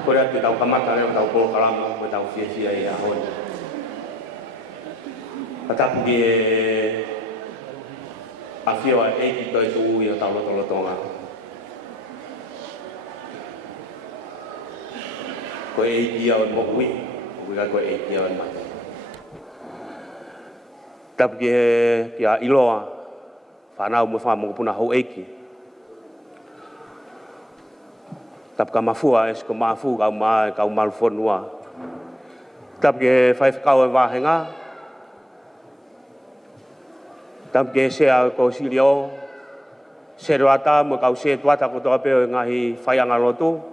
Korea te tau kamata leo tau polo kalama ko tau fia ia hon. Atapu ki afio a eki toi tu ia tau loto lotonga. Ko eki ia on mokui, ko eki ia on mati. Tapu ki a iloa, whanau mo wha puna hau eki. Tapu ka mafua es ko mafu kau malfonua. Tapu ke whai whakau e wāhenga. Tapu ke sea ko sirio. Se roata mo kau se tuata ko toa peo ngahi whaianga lotu.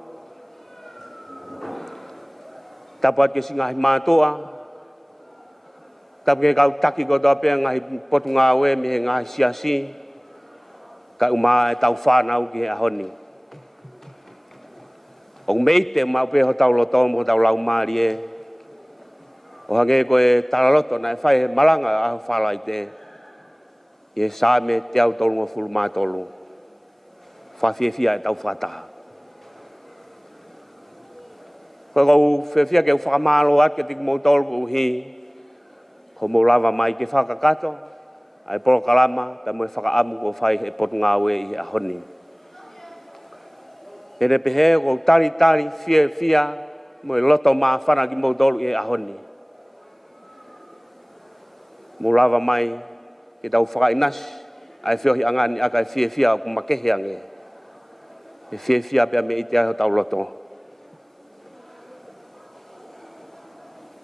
Tapu at ke si ngahi mātua. Tapu ke kau taki ko toa peo ngahi potunga we me ngahi siasi. Ka uma e tau whanau ki ahoni. O mei te mau pe ho tau loto mo tau lau mari e. O hange ko e taraloto na e whai malanga a whalai te. E sāme te au tolu mo fulu mātolu. Whawhiawhia e tau whataha. Ko kau whiawhia ke whakamalo at ke tik mo tolu ko hi. Ko mo lava mai ke whakakato. Ai polo kalama, ta mo e whakaamu ko whai e potunga we i ahoni. E ne pehe ko tari fia mo e loto maa whana ki mo tolu i ahoni. Mo lava mai ki tau whakainas ai whiohi angani aka e fia o kumakehe ange. E fia pia me iti aho tau loto.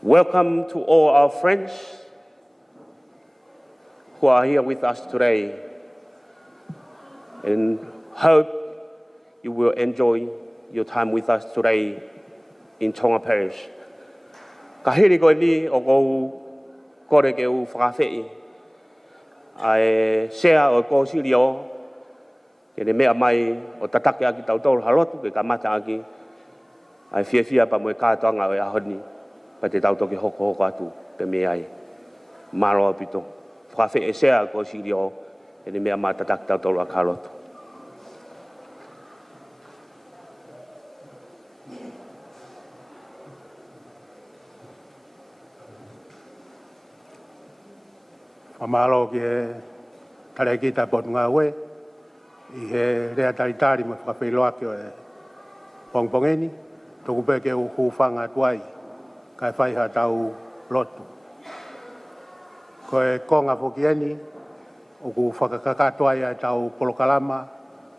Welcome to all our friends who are here with us today and hope you will enjoy your time with us today in Tonga Parish. Ka hiri koe ni o kou kore ke u whakawhei. Ai sea o kou siri o. Ke ne mea mai o tatake aki tau tolu halotu ke kamata aki. Ai fia pa moe kātoanga o e ahoni. Pa te tau toki hoko atu pe mea ai. Maro apito. Whakawhei sea o kou siri o. Ke ne mea mai tatake tau tolu aki halotu. Whamalo ki he tare ki ta potunga we, i he rea taritari ma whakawhiloa ki o e pongpongeni, toku pe ke u huwhanga tuai, kai whaiha tau lotu. Ko e konga whokieni, o ku whakakakatuai ai tau polokalama,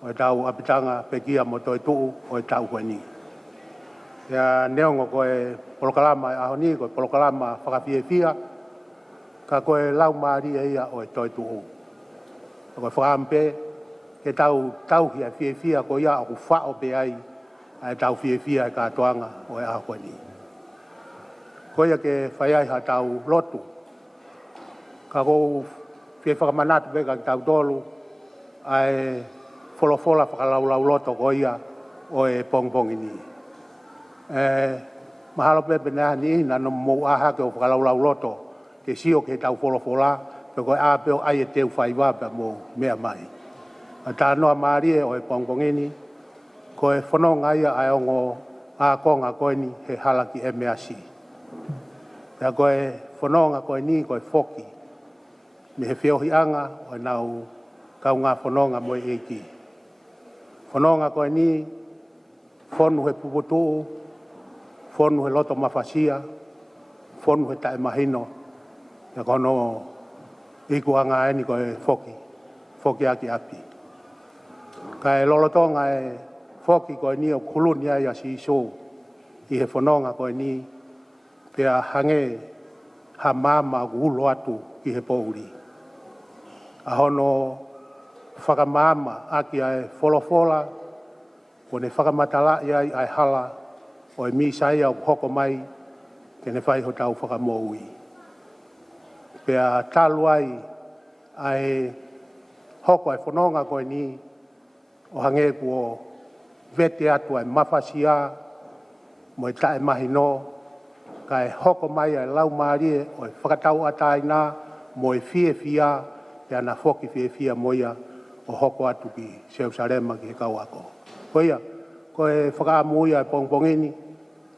o e tau apitanga pekia mo toi tuu, o e tau hueni. Ia neongo ko e polokalama e ahoni, ko e polokalama whakawhiewhia, ka koe lau maari e ia o e toi tuhu. Koe whakampe, ke tau hia whiewhia ko ia o ku whao pe ai, ai tau whiewhia e kātoanga o e ahoni. Koe ia ke whaiai ha tau lotu, ka kou whiewhakamanatu pe ka tau tolu, ai wholofola whakalaulau loto ko ia o e pongpongini. Mahalo pepe nea ni na no mou aha ke o whakalaulau loto, ke sio ke tau wholofola, pe koe a peo ai e teu whaiwa pe mo mea mai. A tā noa maari e o e pongpongini, koe whanonga ia ai ongo a konga koe ni he halaki e mea si. Pea koe whanonga koe ni koe whoki, me he whiohi anga o e nau kau ngā whanonga mo e eki. Whanonga koe ni, whonu he puputuu, whonu he loto mawhasia, whonu he tae mahino, ya kono iku anga eni koe whoki aki api. Ka e lolotonga e whoki koe ni o kuluni ai a si iso, i he whanonga koe ni, pea hange ha mama ulo atu ki he pouri. A hono whakamama aki ai wholofola, kone whakamatala ai ai hala, o e misa ia o hoko mai, kene whai ho tau whakamoui. Pea talu ai hoko ai whanonga koe ni, o hange kuo vete atu ai mawhasia, mo e tae mahi no, ka e hoko mai ai lau maarie, o e whakatau ataina, mo e whiewhia, pea na whoki whiewhia moia, o hoko atu ki Jerusalema ki he kau ako. Koia, ko e whakaamuia e pongpongeni,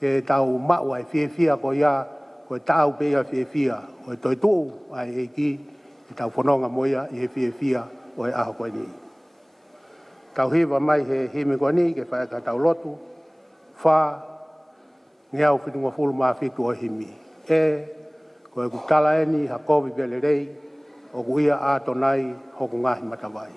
ke tau mau ai fia ko ia ko tau pe ia fia o toi tu ai e ki tau fononga moia i fia o e aho ko ni tau hiva mai he me ko ni ke fa ka tau lotu fa ngau fitu ma fulu ma fitu o himi ko e kutala eni ha kovi bele rei o kuia a tonai hoku ngahi matawai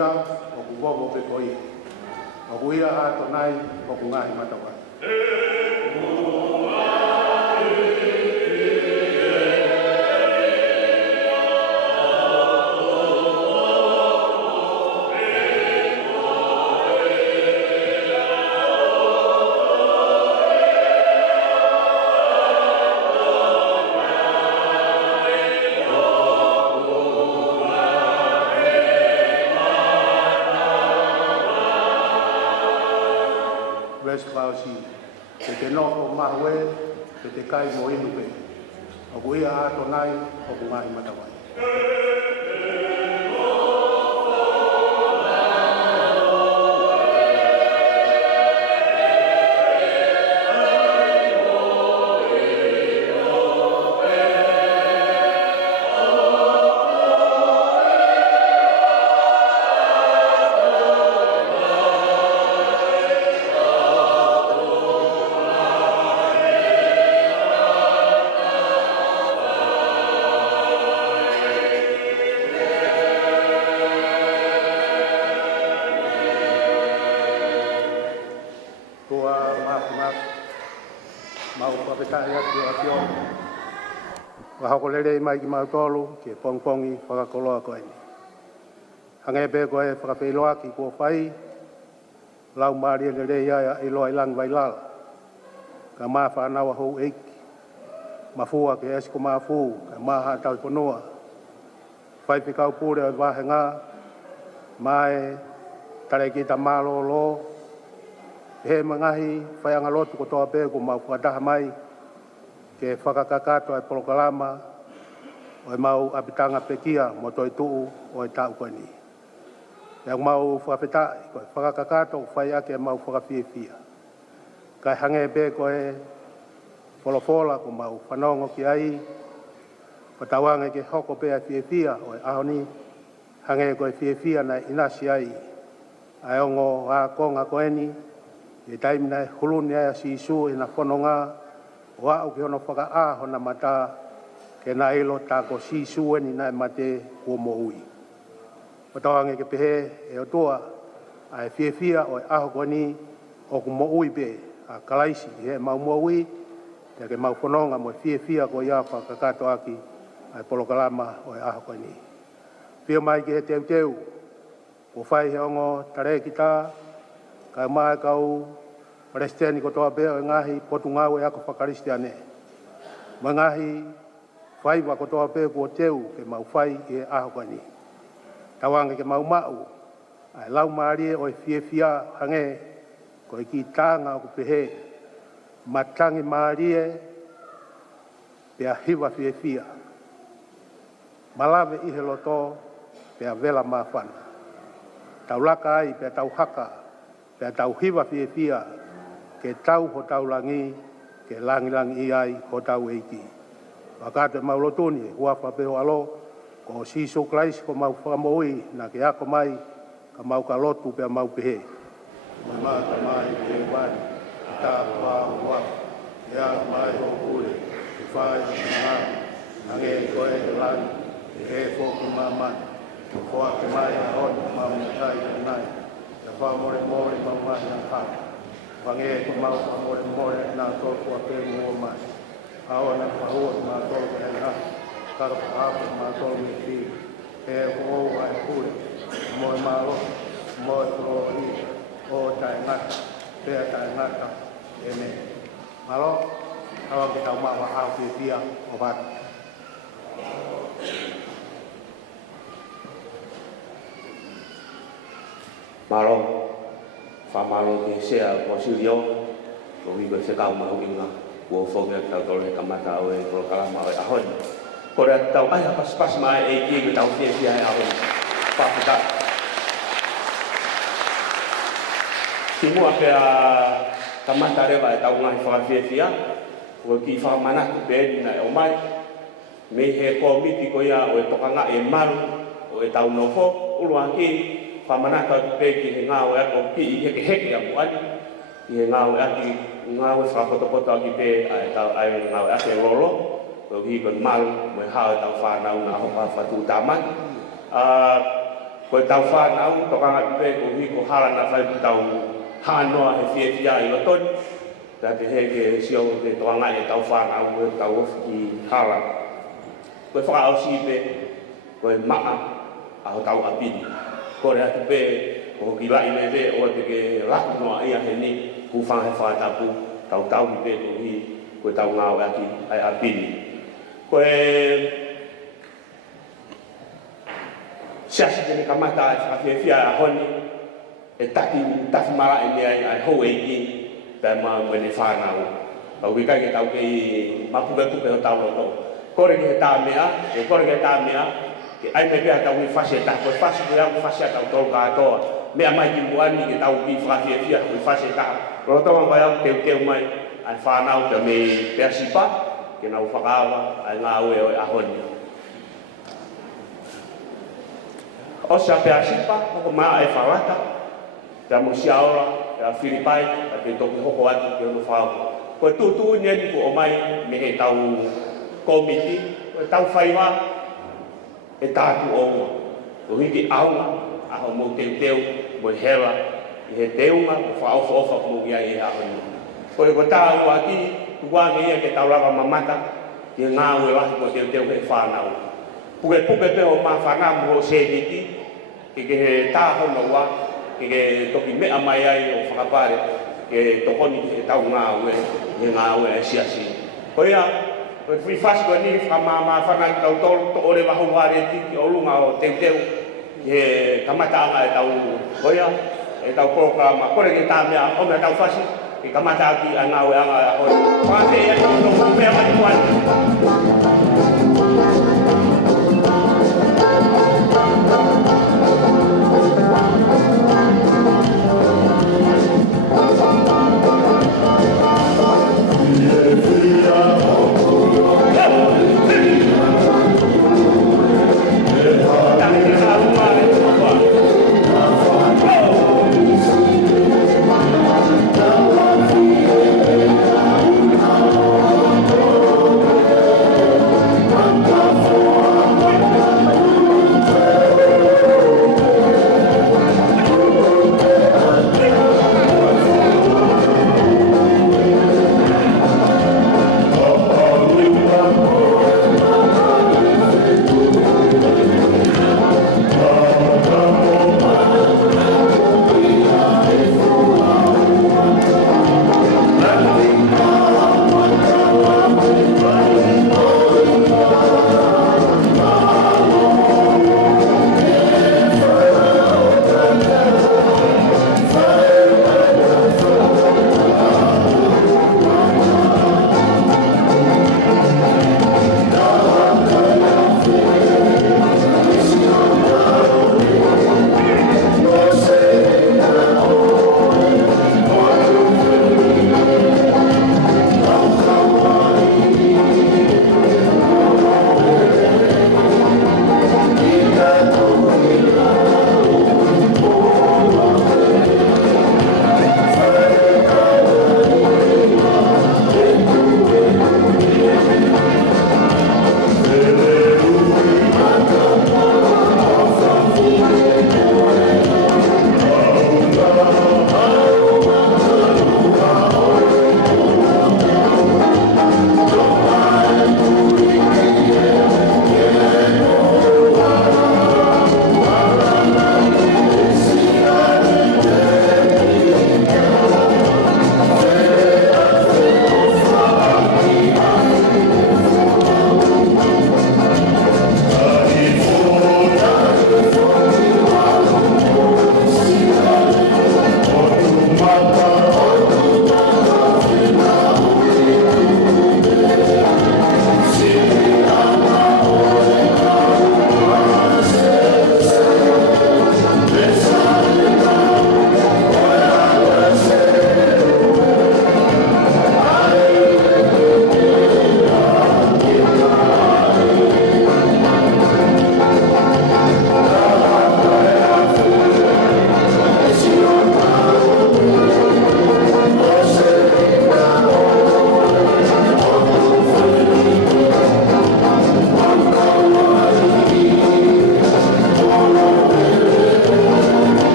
o kuvovo pe koi o kuia a tonai o kungahi matawai ke te noho mawe ke te kai mo inu pe o kuia a tonai o kungahi matawai Wahakolele mai ki mautolu ke pongpongi whakakoloa koe ni. Hange pe koe whakapeiloa ki kua whai, lau maari le rei aia e loa ilang vailala. Ka maa whanawa hou eiki, mafua ke esko mafu, ka maa hatau ponua. Whai pikau pure o wahe ngā, mae tare ki ta malo lo, he mangahi whai angalotu ko toa pe ko mau whakataha mai, ke whakakakato e polokalama o e mau apitanga pekia mo toi tuu o e tau koe ni. E mau whawhetai, koe whakakakato whai ake e mau whakawhiawhia. Kai hange be koe polofola ko mau whanongo ki ai, patawange ke hoko pe a whiawhia o e ahoni, hange koe whiawhia na inasi ai, ai ongo ngā konga koe ni, e taimina e huluni ai a sisu e na whanonga, wa o ke ono whaka a hona mata ke na ilo tā ko si sueni nai mate kua mo ui. Watawange ke pehe e o toa a e whiawhia o e aho koe ni o ku mo ui pe a kalaisi he mau mo ui te ke mau whanonga mo e whiawhia ko ia whakakato aki a e polokalama o e aho koe ni. Whio mai ke he teu teu o whai he ongo tare ki tā kai mai kau Palestini ko toa beo e ngahi potu ngau e ako whakaristiane. Ma ngahi whaiwa ko toa beo kua teu ke mau whai e aho koe ni. Tawanga ke mau mau, ai lau maarie o e whiawhia hange ko e ki tānga o pehe. Matangi maarie pe a hiwa whiawhia. Malawe ihe loto pe a vela mawhana. Tau laka ai pe a tau haka, pe a tau hiwa whiawhia, ke tau ho tau langi, ke langi iai ho tau eiki. Wakato mau lotoni, hua whapeo alo, ko siso klaisi ko mau whamoi, na ke ako mai, ka mau ka lotu pe mau pehe. Mai ka mai ke wani, ta wā wā, ia mai ho kule, ke whai ki ngā, nange koe ke langi, ke he fōku mamani, ko koa ke mai a honi, mau mutai ke nai, ke wha more mau mai a hapa. Wange ko mau mo na to ko pe mo mai awa na ko ma to ke na ka pa ma to mi ti e ko ai ku mo ma lo mo to i o tai na pe tai na ta ene Malo, kalau kita mau awak dia obat. Malo, famalo ke sea posilio, kami bersekau mau ingat, wofong yang tahu tolong kamata awe kalau kalah mau ahon. Kalau tahu ayah pas mai eki tahu dia ahon, pak kita. Semua ke kamata reba tahu ngai fahia, waki famana tu ben na omai, mehe komiti koya, we tokanga emal, we tahu nopo, uluaki. Pamana ka peki ngau ya ko pi he he ya buat ye ngau ya ki ngau sa foto ki pe ai ta ai ngau ya ke lolo ko hi kon mal me ha ta fa nau na ho fa tu taman ko ta fa nau to ka pe ko hi ko hala na fa tau ha no he fi ya i ton ta te he ke sio te to nga e ta fa nau ko ta o ki hala ko fa au si pe ko ma a ho tau apin ko rea te pe o ki lai me te o te ke laku noa ia he ni ku whangai whātapu tau tau ki pe ko hi ko tau ngāo aki ai apini ko e siasi tene kamata e whakawhiawhia a honi e taki mara e mea ai hou e ki tai maa mwene whanau au ki kai ke tau ke mapupe o tau loto kore ke he tā mea e kore ke tā mea ai me pea tau i fase ta ko fase ko yang fase tau tol ka to me mai ki muani ke tau ki fase fia ko fase ta ro to ma ya ke mai ai fa na o me pea sipa ke na ufakawa ai nga we o ahon o sa pea sipa ko ma ai falata ta mo sia ora ta filipai ta ke to ko ko ati ke no fa ko tu ni ko mai me he tau komiti tau faiwa e tātu oua, o hiki aunga, aho mō teu, mō hera, i he teunga, o whaofa mō ia i aho ni. Kore ko tā ua ki, kuwange ia ke tauranga mamata, ki ngā ue lahi mō teu he whanau. Puke pe o mā whanau mō se hiki, ki ke he tāho no wa, ki ke toki mea mai ai o whakapare, ke tokoni ki he tau ngā ue, i ngā ue e siasi. Ko ia, ko fui fast ko ni fama fana tau tol to ore wa hore ti o lunga o teu e kamata nga tau hoya e tau programa ko re ta mea o me tau fasi e kamata ki anga o anga o pa te e to me ma ni wan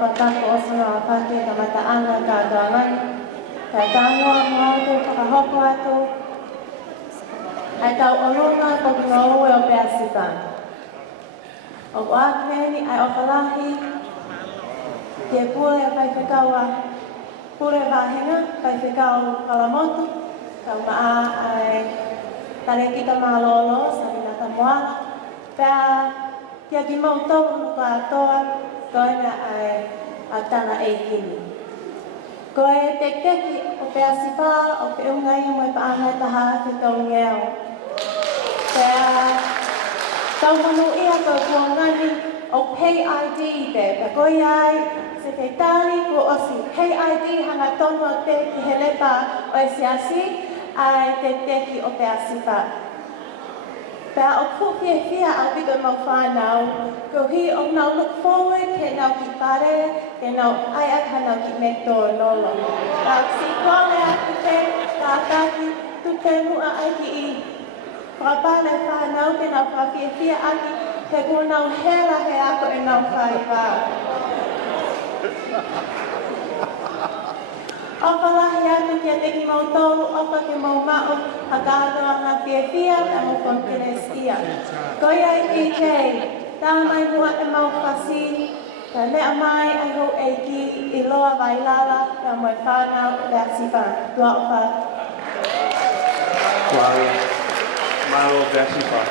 whakako o sanga a pate ka mataanga ka doangani. Ka tāngua ngātu whakahoko atu. Ai tau orunga ko ngau e o Peasipa. O wākeni ai o whalahi. Te pule a pai whikaua. Pule wāhinga pai whikau kalamotu. Ka maa ai tare kita mālolo sa minata moana. Pea kia ki mautau nuka atoa. Koina ai a tana eikini. Koe te keki o Peasipa o pe ungai mo e paanga taha te tau ngeo. Pea tau manu ia ko kuangani o Pay ID te. Pea koe ai se te tari ko osi Pay ID hanga tono te ki he lepa o e siasi ai te teki o Peasipa. Pea o kuki e fia au bigo mau whanau, ko hi o nau look forward ke nau ki pare, ke nau ai aka nau ki meto nolo. Pea si kone aku te, ka ataki, tu te mua ai ki i. Whapale whanau ke nau whaki e fia aki, ke ko nau hera he ako e nau whai wau. O whalahi atu kia teki mau tolu, opa ke mau mao, a kātoa ngā pia e mo kontenes ia. Koe ai EJ, tā mai mua e mau whasi, ka lea mai ai ho eiki i loa wailala, ka moe whanau Peasipa. Tua o wha. Kuai, malo Peasipa.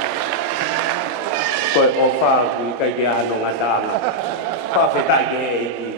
Koe o wha kui kai kia hano ngā tāna. Whawhetai ke he eiki.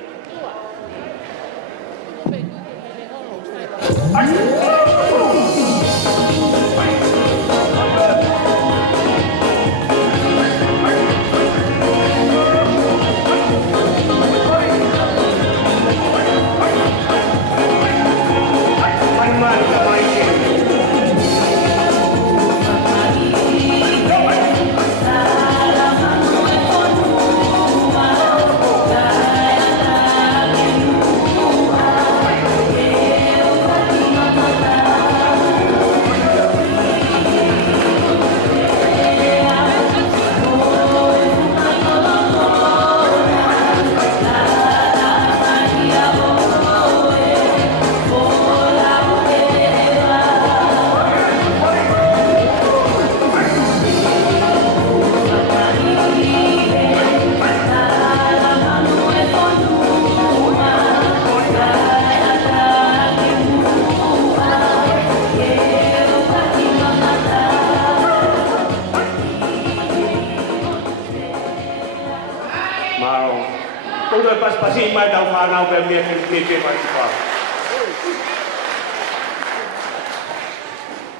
Pasi mai tau whanau pe mea ke Peasipa.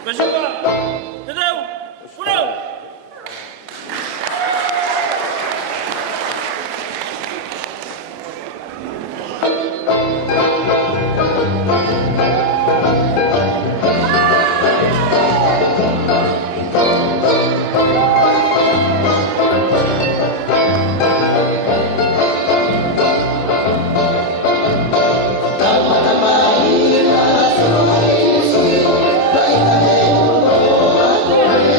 Peasipa, te teu, unau! Bye.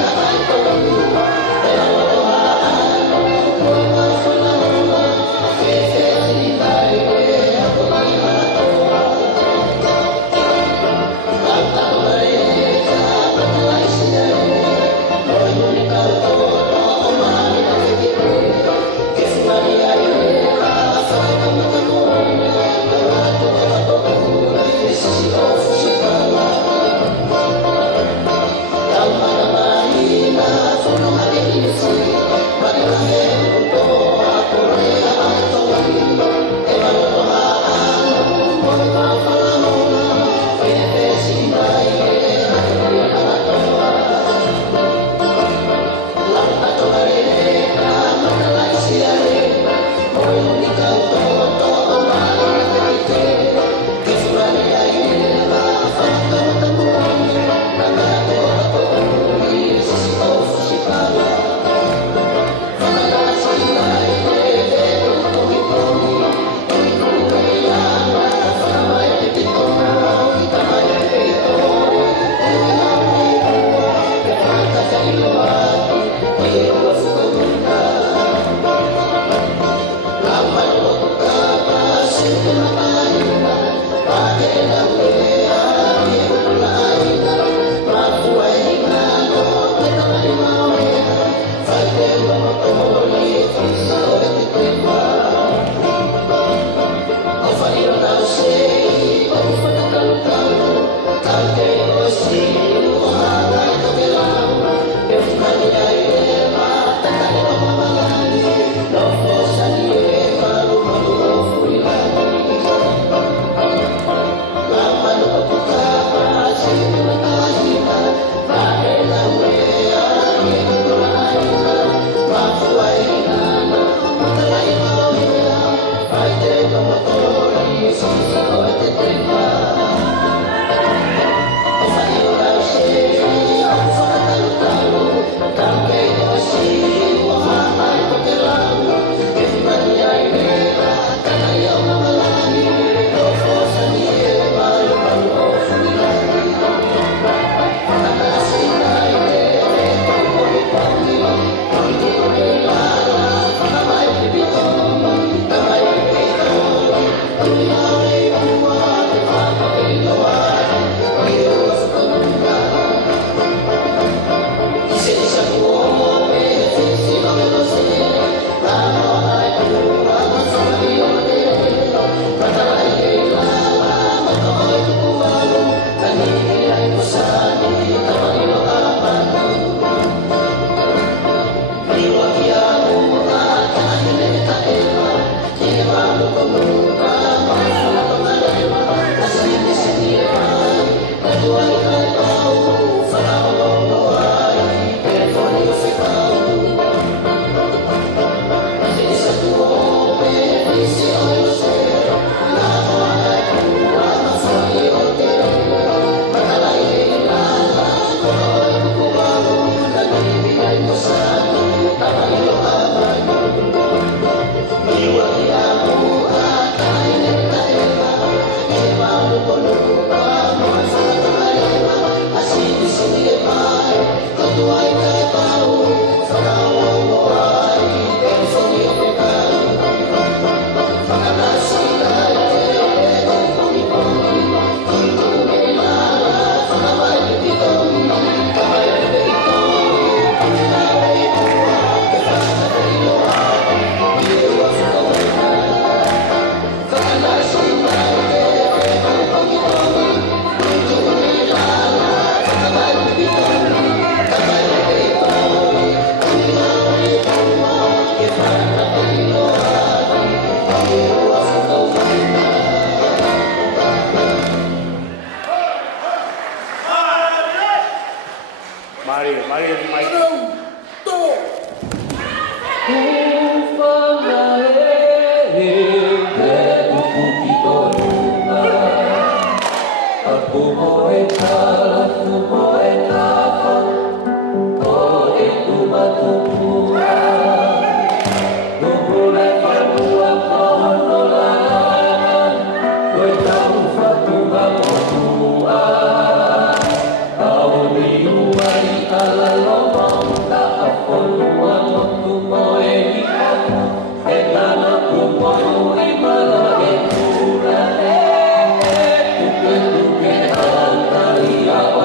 Maria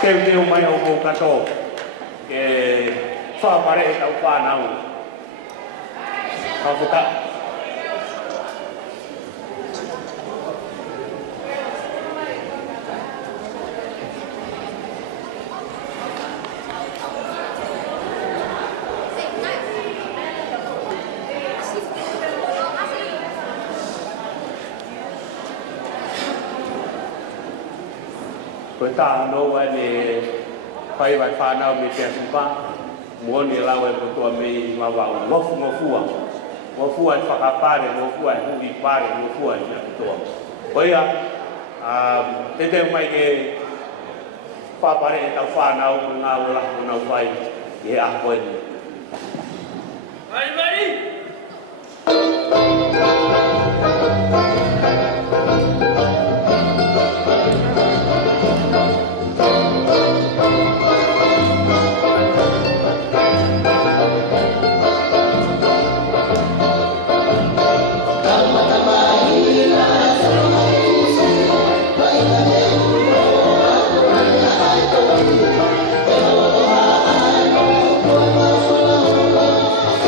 Teu mai o ko kato ke fa pare tau pa nau ka fuka Ko ta no wa ni pai vai fa na mi te pa mo ni la wa ko to me ma wa mo fu ai fa ka pare mo fu ai hu pare mo fu ai na to ko ya te mai ke fa pare ta fa na o na la na vai ye a ko ni Mari.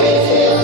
Thank you.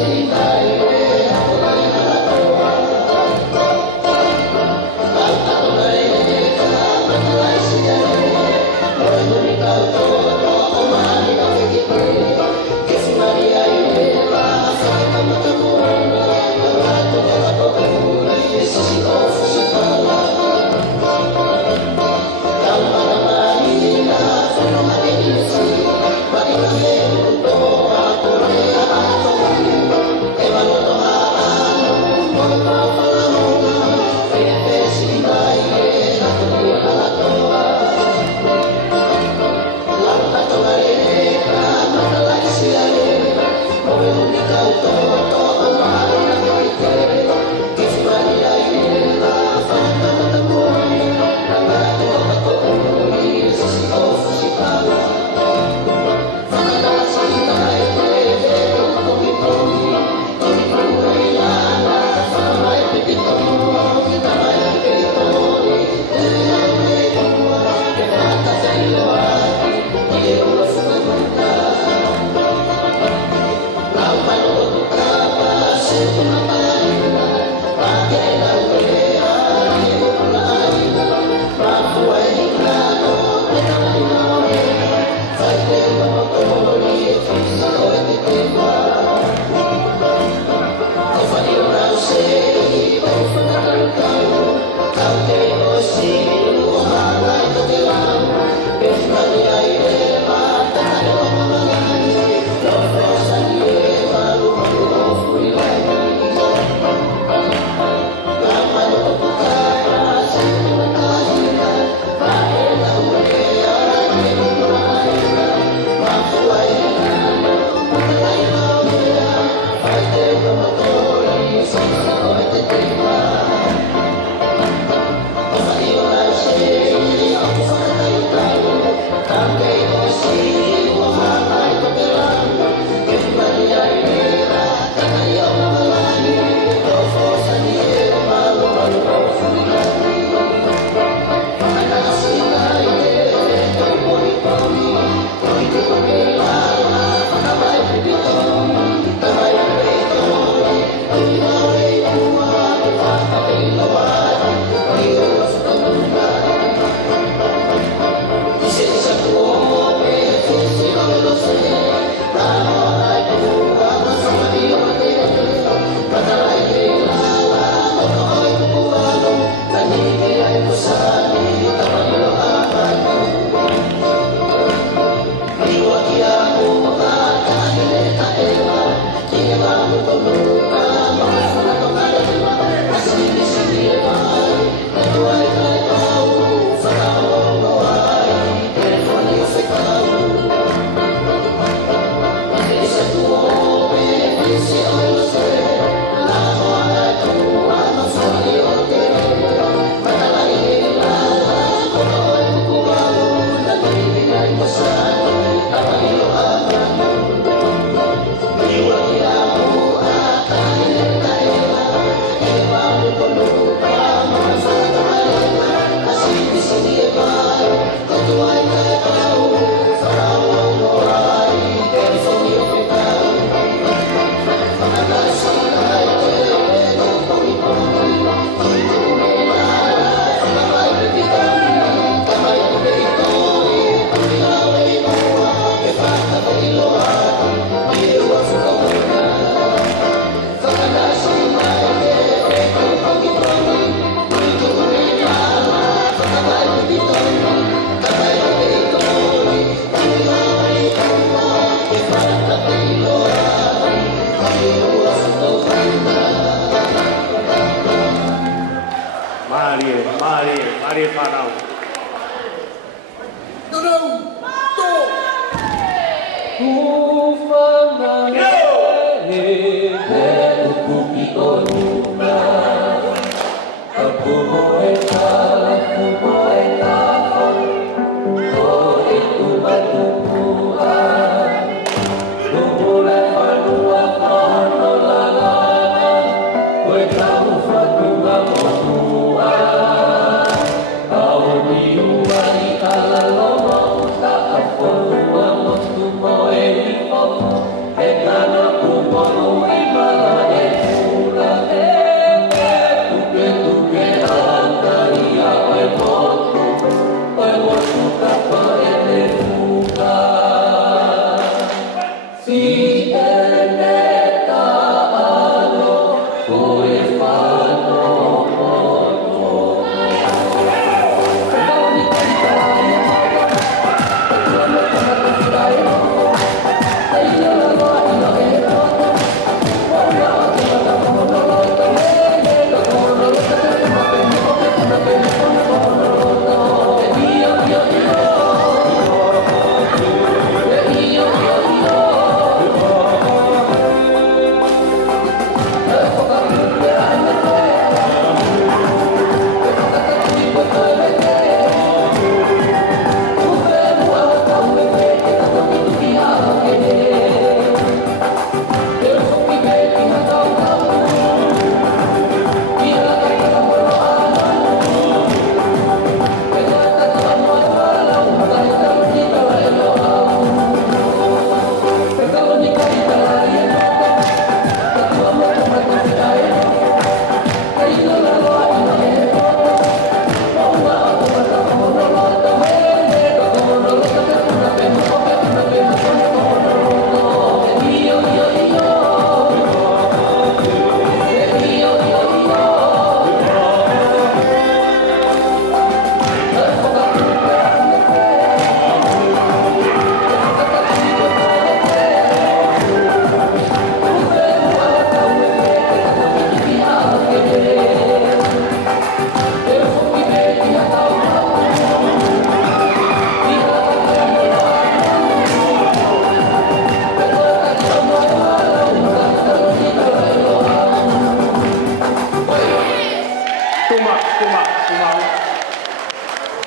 Marie whanau.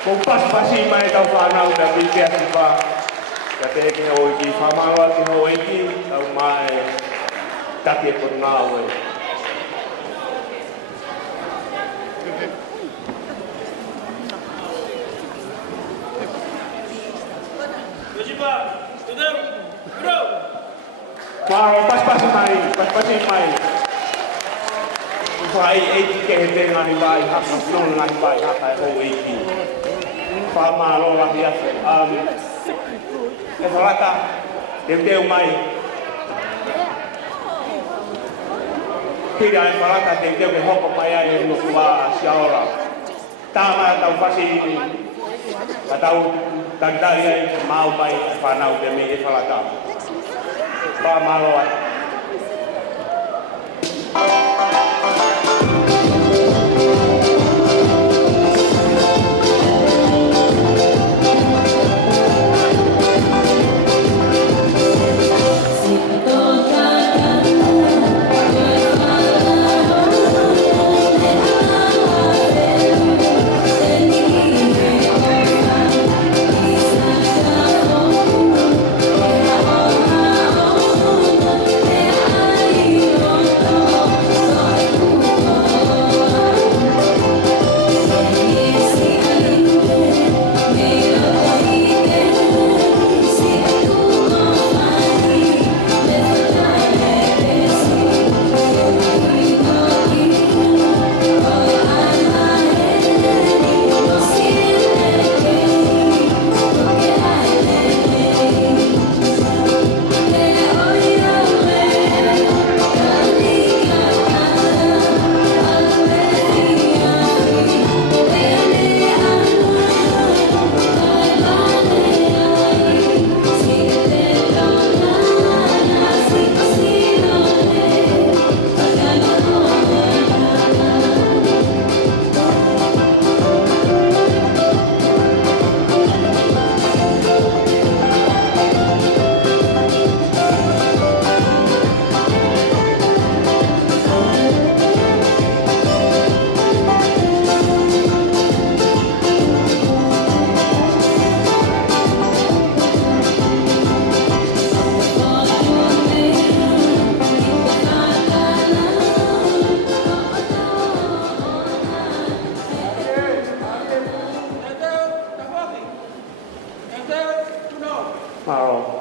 Kung pas-pasi mai tau whanau da bite ati wha. Ka te eke hoi ki whamaro ati hoi ki, tau mai taki e kono ngā oi. Yojiba, tudeu, bro. Maro, pas-pasi mai. Whai eiki ke he te ngani vai haka, non ngani vai haka e hoi eiki. Whamaro rahi atu. E wharata, teu mai. Pira e wharata, teu ke hoko mai ai e nuku wā siaora. Tāma tau whasi ini. Ka tau tagdari ai mau mai whanau te me e wharata. Whamaro ai.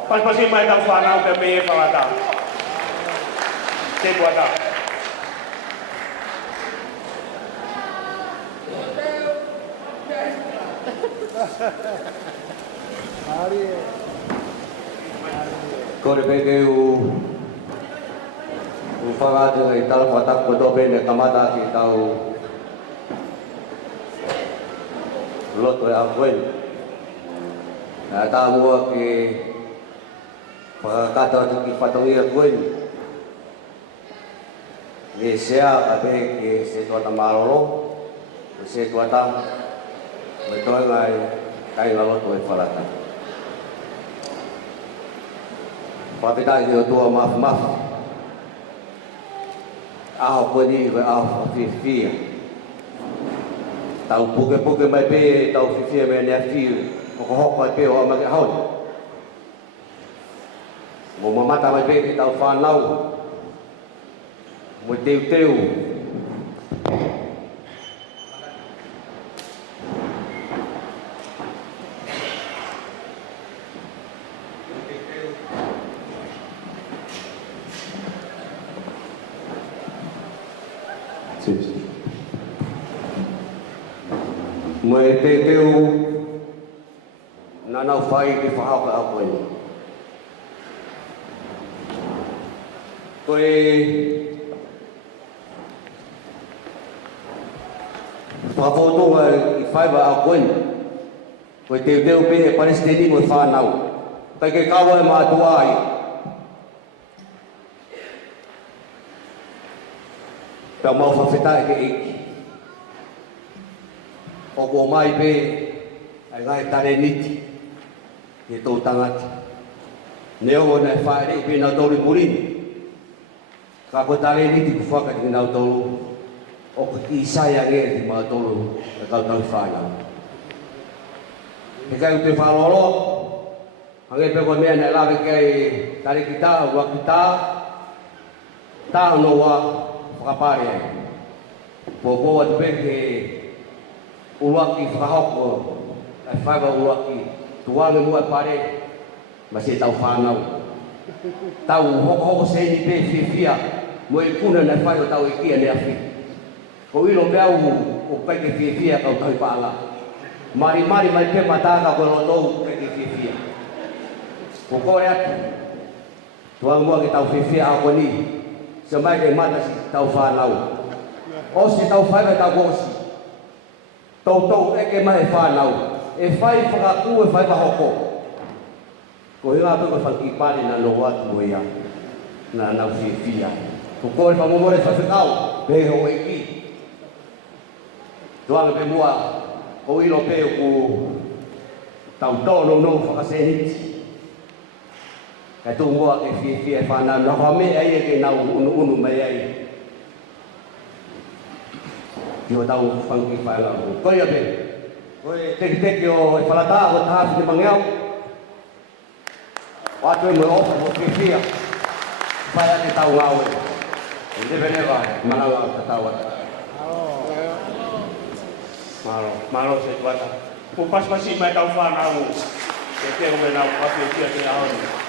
Pas-pasi mai tau whanau pe me e whawata. Te buata. Kore peke u whangate ngai tala whatak ko do bene kamata ki tau loto e awen. Na ta mua ki whakakata atu ki whatongi a kuen. Ni sea abe ki se tuata maroro, se tuata metoi ngai kai ngaloto e whalata. Papitai dia tua maaf. Aho podi ve aho fifia. Tau puke mai pe tau fifia me ne fi. Ko hoko pe o ma ke haun. Mo mamata mai pe tau whanau. Mo teu. Mo teu nanau fai ki whahau ka apoi. Koe whakotonga i whai wa apoi. Koe teu pe e Palestini mo whanau. Kai ke kawa e mātua ai. Pea mau whawhetai ke iki. O ko mai pe ai ngai tare niti e tō tangati. Neo nei whaere pe nau tōru murini. Ka ko tare niti ku whakati ki nau tōru. O ko ki isaia ngere ki mau tōru e kau tau whanau. E kai te whanoro, hange pe ko mea nei lawe kei tare ki tā, ua ki tā. Tā no wa whakapare ai. Po atu pe ke uruaki whahoko, ai whaiwa uruaki, tuange mua pare, ma se tau whanau. Tau hoko se ni pe whiwhia, mo i puna nei whaiwa tau i kia nea whi. Ko ilo peau o peke whiwhia kau tau pāla. Mari mai pe mataka ko rotou peke whiwhia. Ko kore atu, tuange mua ke tau whiwhia ako ni, se mai ke mata si tau whanau. O se tau whaiwa tau gosi. Tau eke mai whanau. E whai whakaku e whai wahoko. Ko hinga pe ko whakipare na no watu mo ia. Na nau whiwhia. Ko kore whamomore whawhikau. Pehe o eki. Tuanga pe mua. Ko ilo pe ku tau tono no whakaseniti. Kai tu mua ke whiwhia e whanau. Na whame ai eke nau unu mai ai. Yo tau whangi whaelau. Koe ape, koe teki o e whalata o tāwhi te mangeau. Watu e mwe ofa o whiwhia. Whae ate tau ngau e. E nevenewa, mananga o tau ata. Malo se tuata. Ko pas-pasi mai tau whanau. Ke te ome nau whawhi kia te aoni.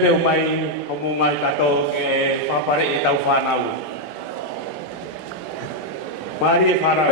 peu mai o mo mai kato ke whapare i tau whanau. Mari e whanau.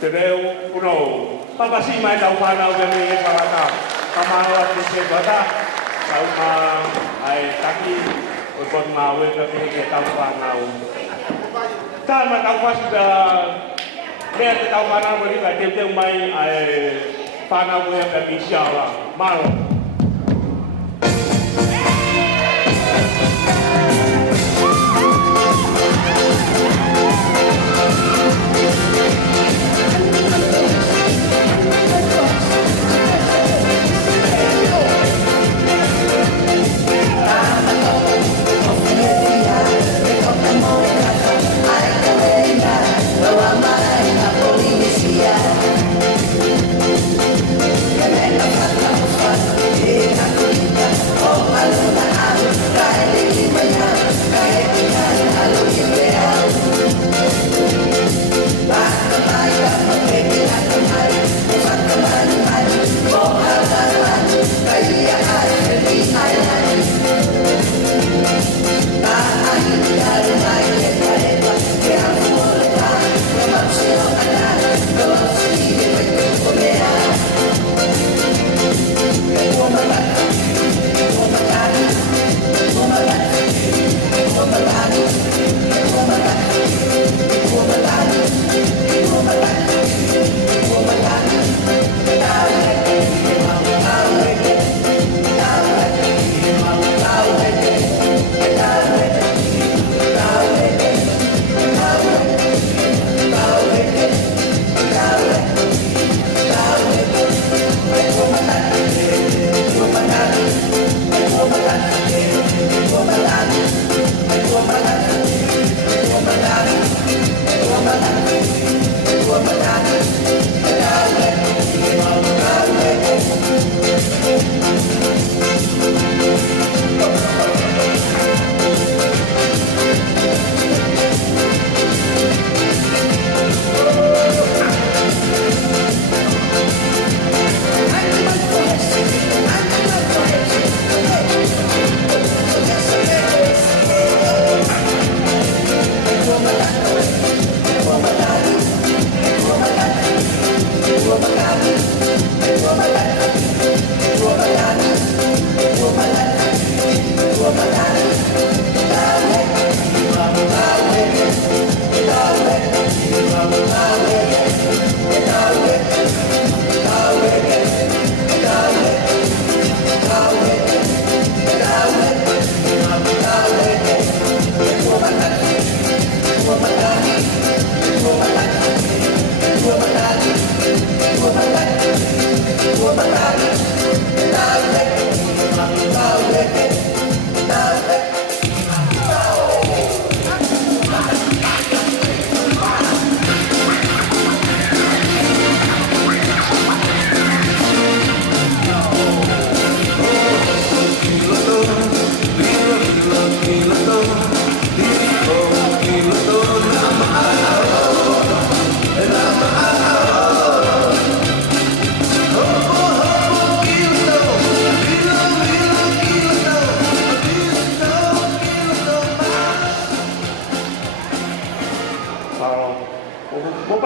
Tereu uno papa si mai tau pana o me e parata kamano atu se bata tau ma ai taki o kon ma we ke tau pana o ta ma tau pasi da me te tau pana o ni vai te mai ai pana o e pe misiala malo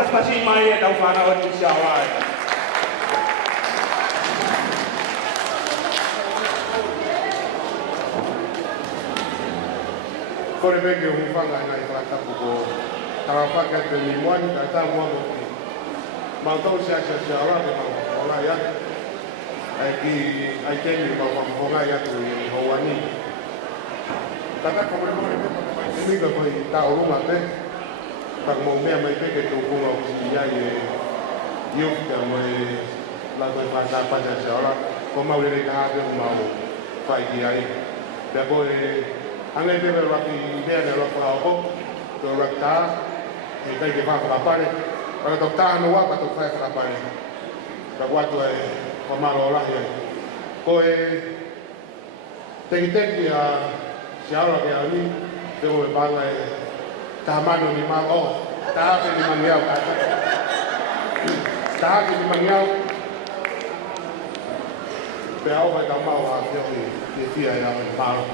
Pasi mai e tau whana o ni sia wai. Kore bege hu whanga ngai whakatapu ko tawa whaka te ni moani kai tā mua mo ki. Mātou sia ora te mau whonga ia. Ai ki ai kemi mau whonga ia tu i hauani. Tata kore bege te miga koi tā orunga te. Tak mau mea mai peke tō kunga o si ia i iuk te mai la koe whātapata sia ora. Ko mau rere ka hake o mau whai ki ai. Pea koe angai pepe raki mea ne raka hoko. Tō raki tā, e kai ke whakapare. Paka tō tā anu waka tō whakapare. Ka watu e whamaro o rahi ai. Koe teki a sia ora ke ani. Te koe panga e Tahamano ni mau oh, tahape ni mangiau kata. Tahape ni mangiau. Pe au vai tau mau a teo i fia i au i paro.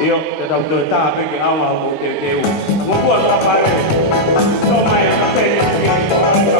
Io te autorità perché ha una che non può fare insomma è una serie di cose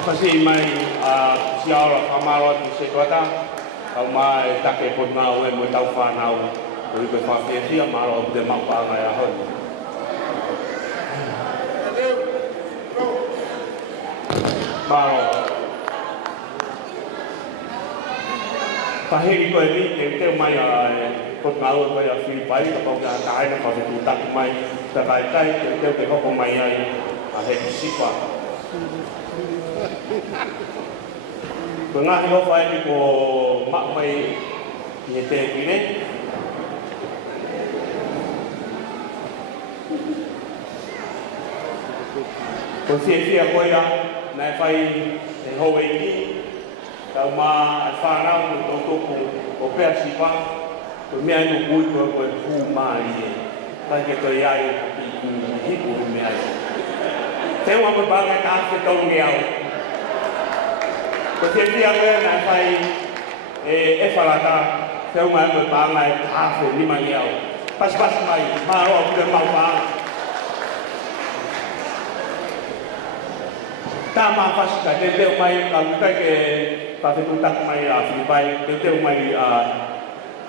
Pasi mai siara kamaro tu sekolah, kau mai tak kepon ngau mo tau fanau, oi be fa sia maro de mapa ngai ahon. Maro. Pahiri ko ni te mai kot ngau ko ya fi pai ko ga tai na ko tu tak mai ta kai kai te ko mai ai a he sipa. Pengahi ho fai ko mak mai ni te kini. Ko sia ko ya na fai e ho e ni ta ma fa na to ko pe si pa ko me ai no ko fu mai ta ke to ya i ku me ai. Te wa ko ba ka ta ke to ngiao. Porque dia na fai e falata se uma me pa mai kafe ni mangiao pas mai maro de mau pa tama pas ka de mai ka ke pa te tak mai a fi bai de mai a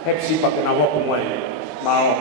hepsi pa na wa ko mai maro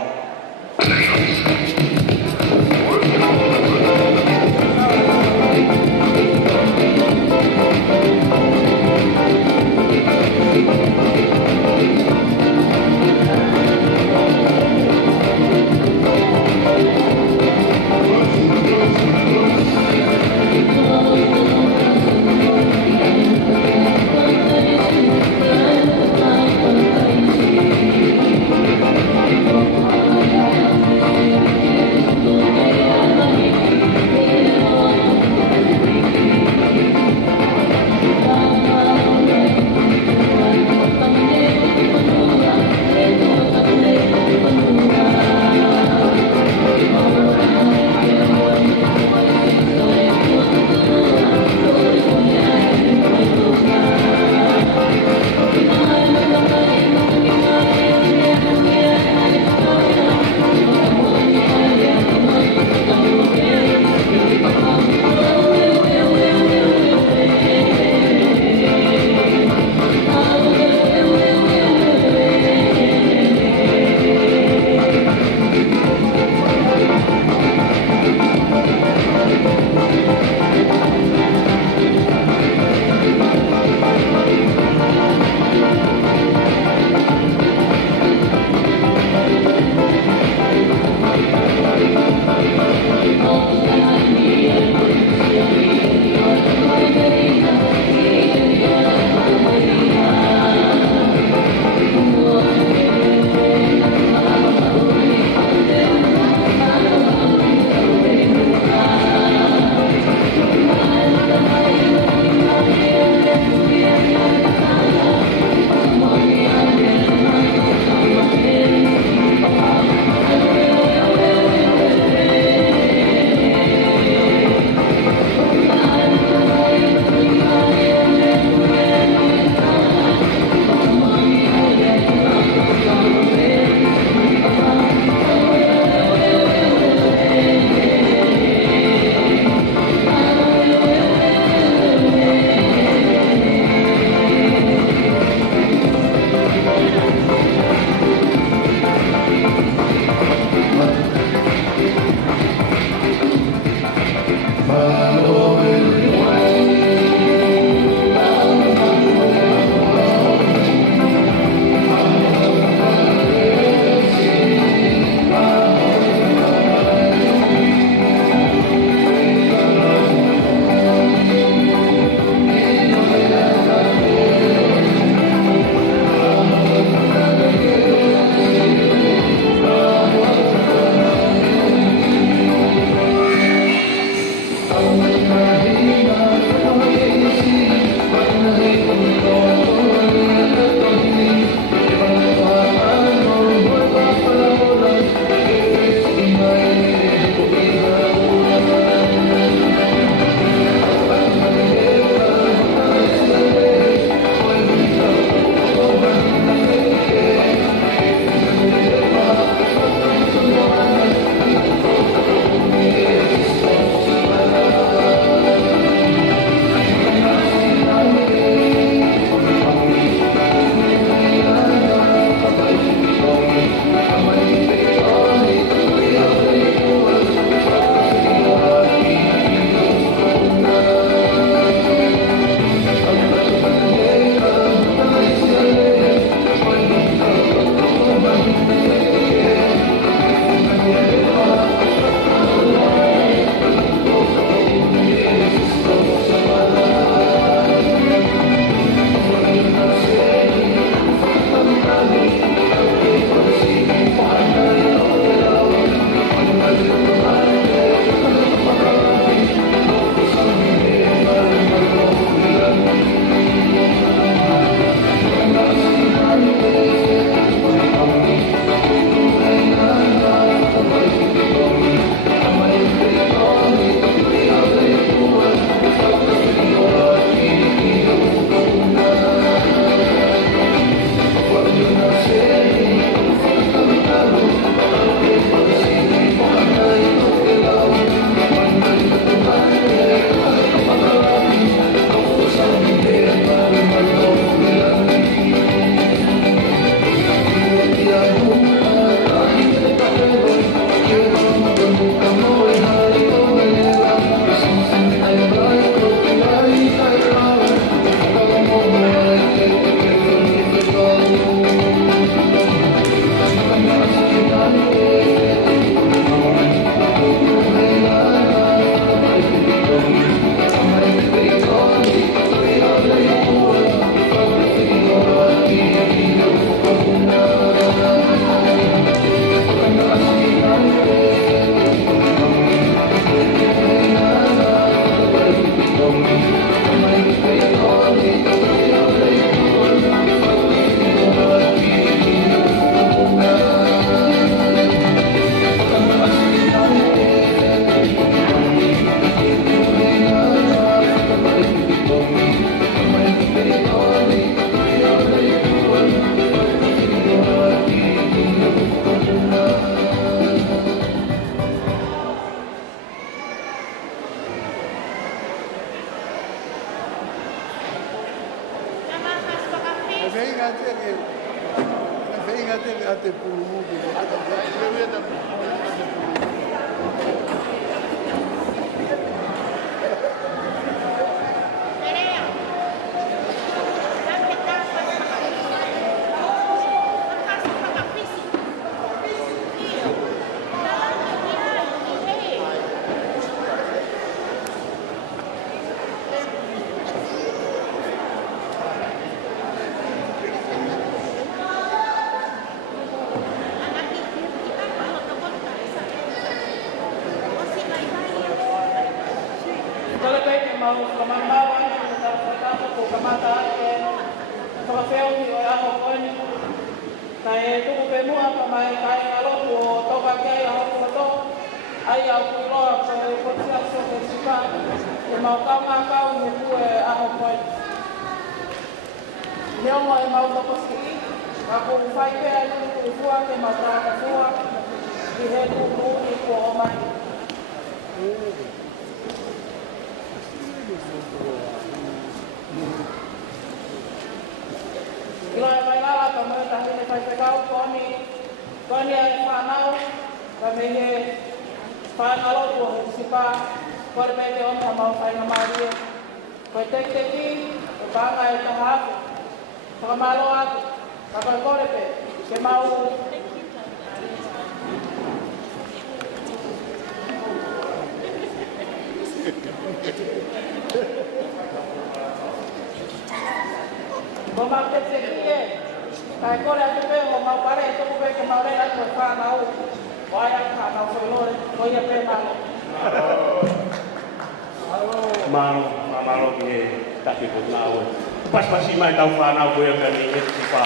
Malo que tak ikut mau. Pas masih mai tau whanau koe ka ni he si wha.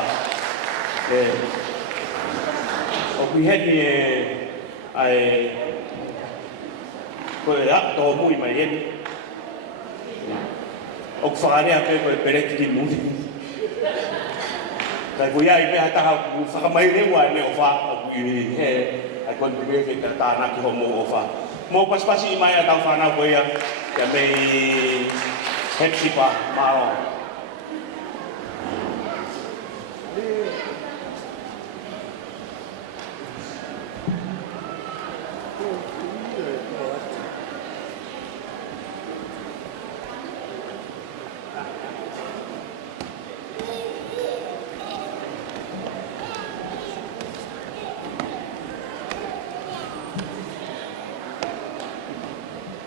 O kui he ni ai koe ak tō mui mai he ni. O whakarea koe koe pereti ki mui. Kai koe ai mea taha whakamai rewa e me o wha. O kui he ai koe ni me ka tāna ki homo o wha. Mo pas-pasi i mai a tau whanau koe ya mei Hepsipa Maro.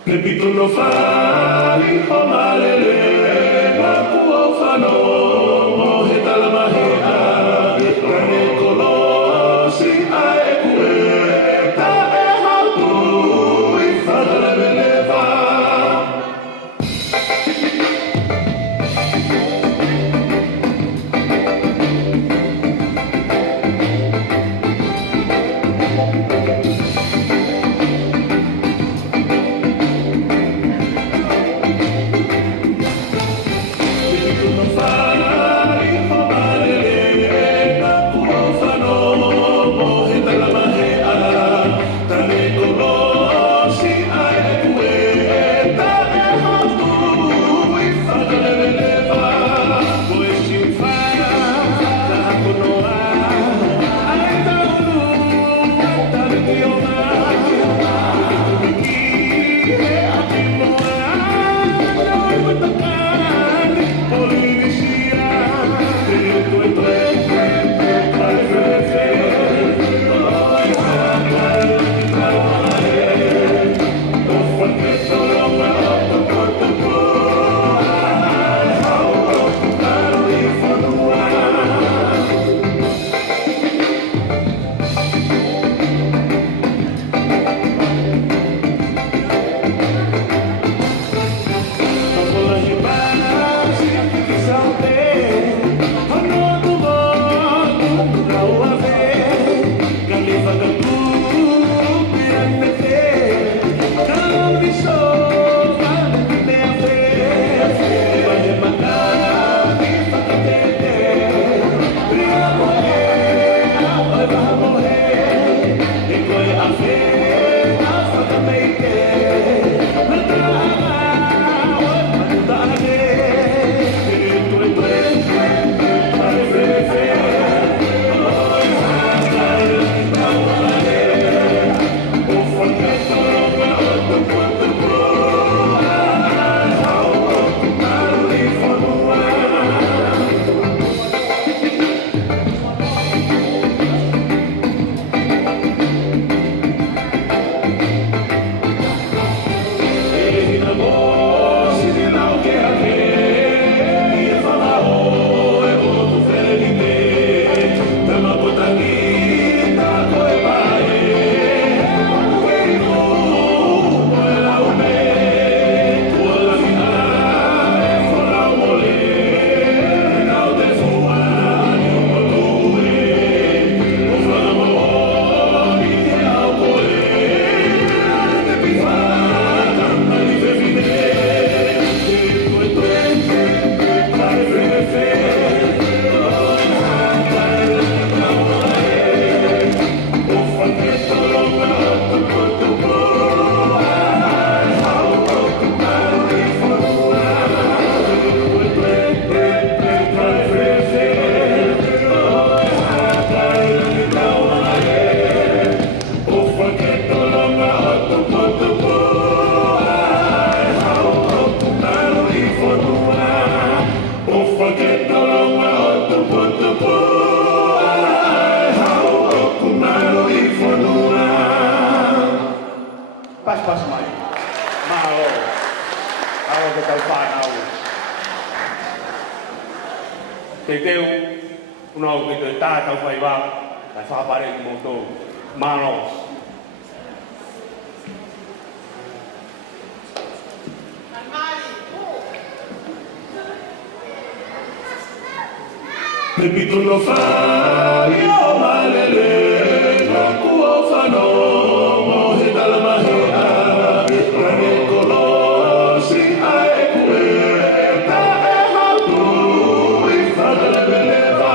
Repito no fai, o malele, ma kuo fano, mo heta la mahea, rane kolosi ae kue, ta e hatu, I fana la beleva. Hey, Te teu, unau ke te tātau whaiwa, kai whapare ki moto malos. Me pito no fai o malele, no kuo fano, mo he talamahea, rane kolosi ae kue, ta e hatu I whakalebeleva.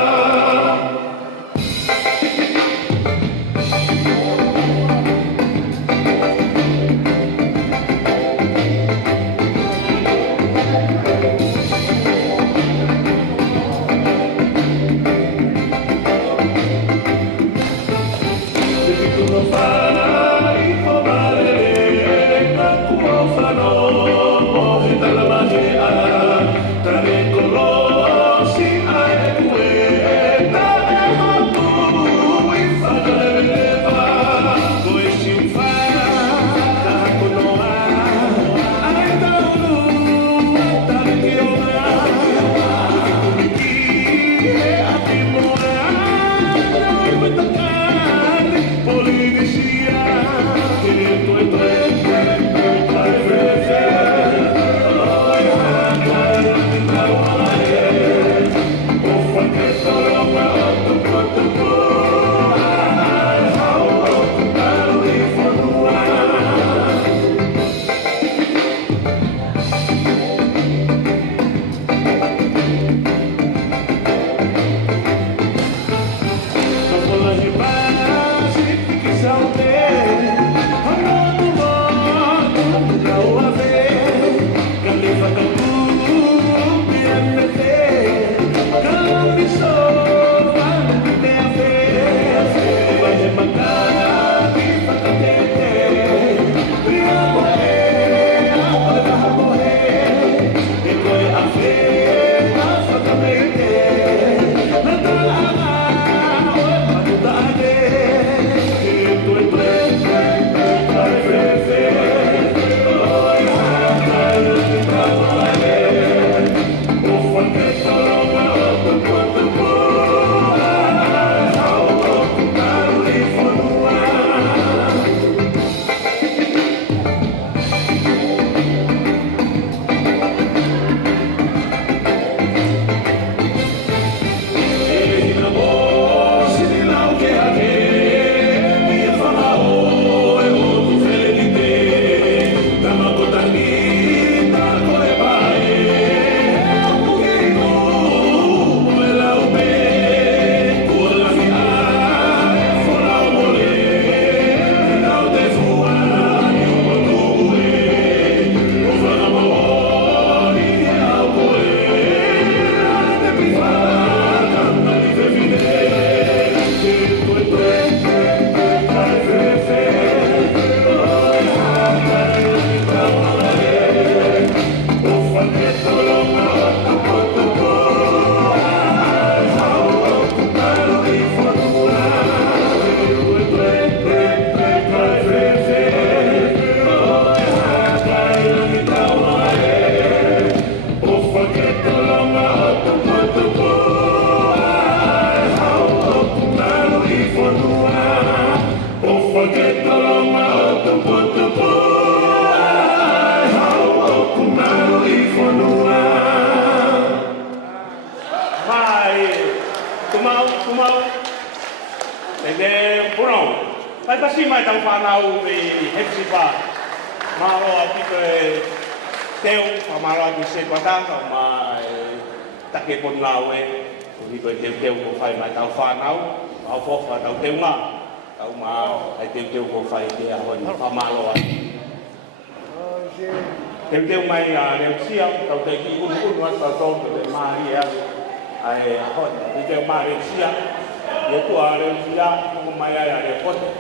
Pai pasi mai tau whanau I Hepsipa. Maro a pito e teo, a maro a ki se kwatanga, ma take pon lau e. Pito e teo teo ko whai mai tau whanau, au fofa tau teo ngā. Tau mao, ai teo teo ko whai te a hoi, pa maro a. Teo teo mai a reo sia, tau te ki unu ata tau te maari e ai a hoi. Teo maa reo sia, e tu a reo sia, mo mai ai a reo kote.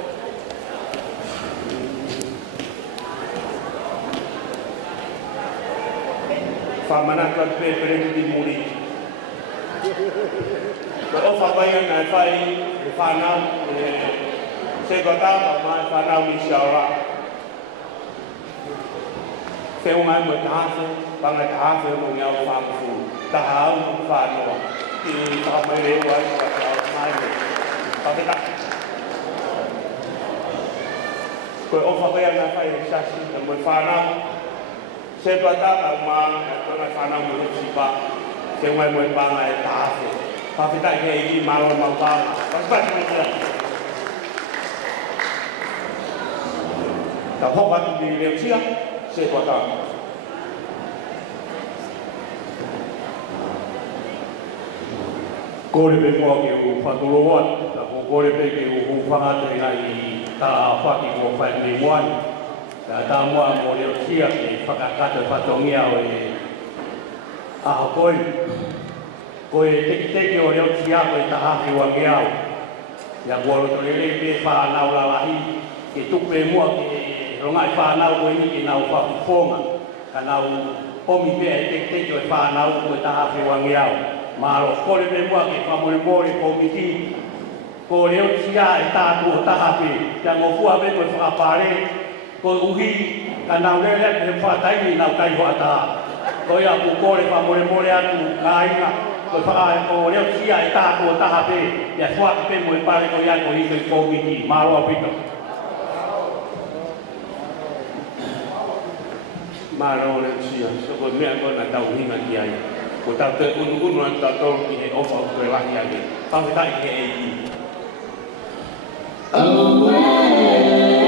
Whamanaka te pereki di muri. Ko o whakaya ngai whai e whanau se kata mai whanau I Shaura. Se o ngai mo tahase, panga tahase mo ngau whangu. Tahau mo whanau. thì tao mới đến với mai rồi tao biết đặt rồi ông phải cái này phải xác định mình phá nào sẽ bắt ta mà cái này phá nào mình chỉ ba sẽ ngoài mình ba ngày ta phải tại cái gì mà ta phải như thếแต่พวกมันมีเรื่องเชื่อเสียตัวต่อโกเรเปมัวเกี่ยวฟังตัววัดแต่พวกโกเรเปเกี่ยวหูฟังอะไรในตาฟังอีกวันในวันแต่ตามว่าโมเดลเชื่อที่ฟังการเดินฟังตรงเงี้ยเลยโกยเด็กๆโมเดลเชื่อไปตาให้วันเงี้ยอย่างวัวตัวเล็กๆเป็นฟ้าเนาละที่ทุกเปมัวเราง่ายฟ้าเนาโดยนี่เราฟ้าโค้งกันเราพอมีเพื่อนเด็กๆโดยฟ้าเนาโดยตาให้วันเงี้ยมาหลอกคนเป็นว่าเก็บความบริโภคพอมีที่โกเลี้ยวเชียตาตัวตาปีอย่างงฟัวเป็นคนฟ้าป่าเลยก็อุ้ยกันเราเล่นเป็นฟ้าไต้มีเราไต้หัวตาก็อยากผู้โกเลยความบริโภคเนี่ยถูกง่ายนะก็ฟ้าโกเลี้ยวเชียตาตัวตาปีอย่าฟ้าเป็นเหมือนป่าเลยก็อยากคนที่เป็นโกมีที่มาหลอกปีกมาเราเลยเชียสกุลเมียก็น่าจะอุ้ยมันใหญ่kita terun-un kita tahu ini over berlaku lagi. Tapi tak ini. Bye.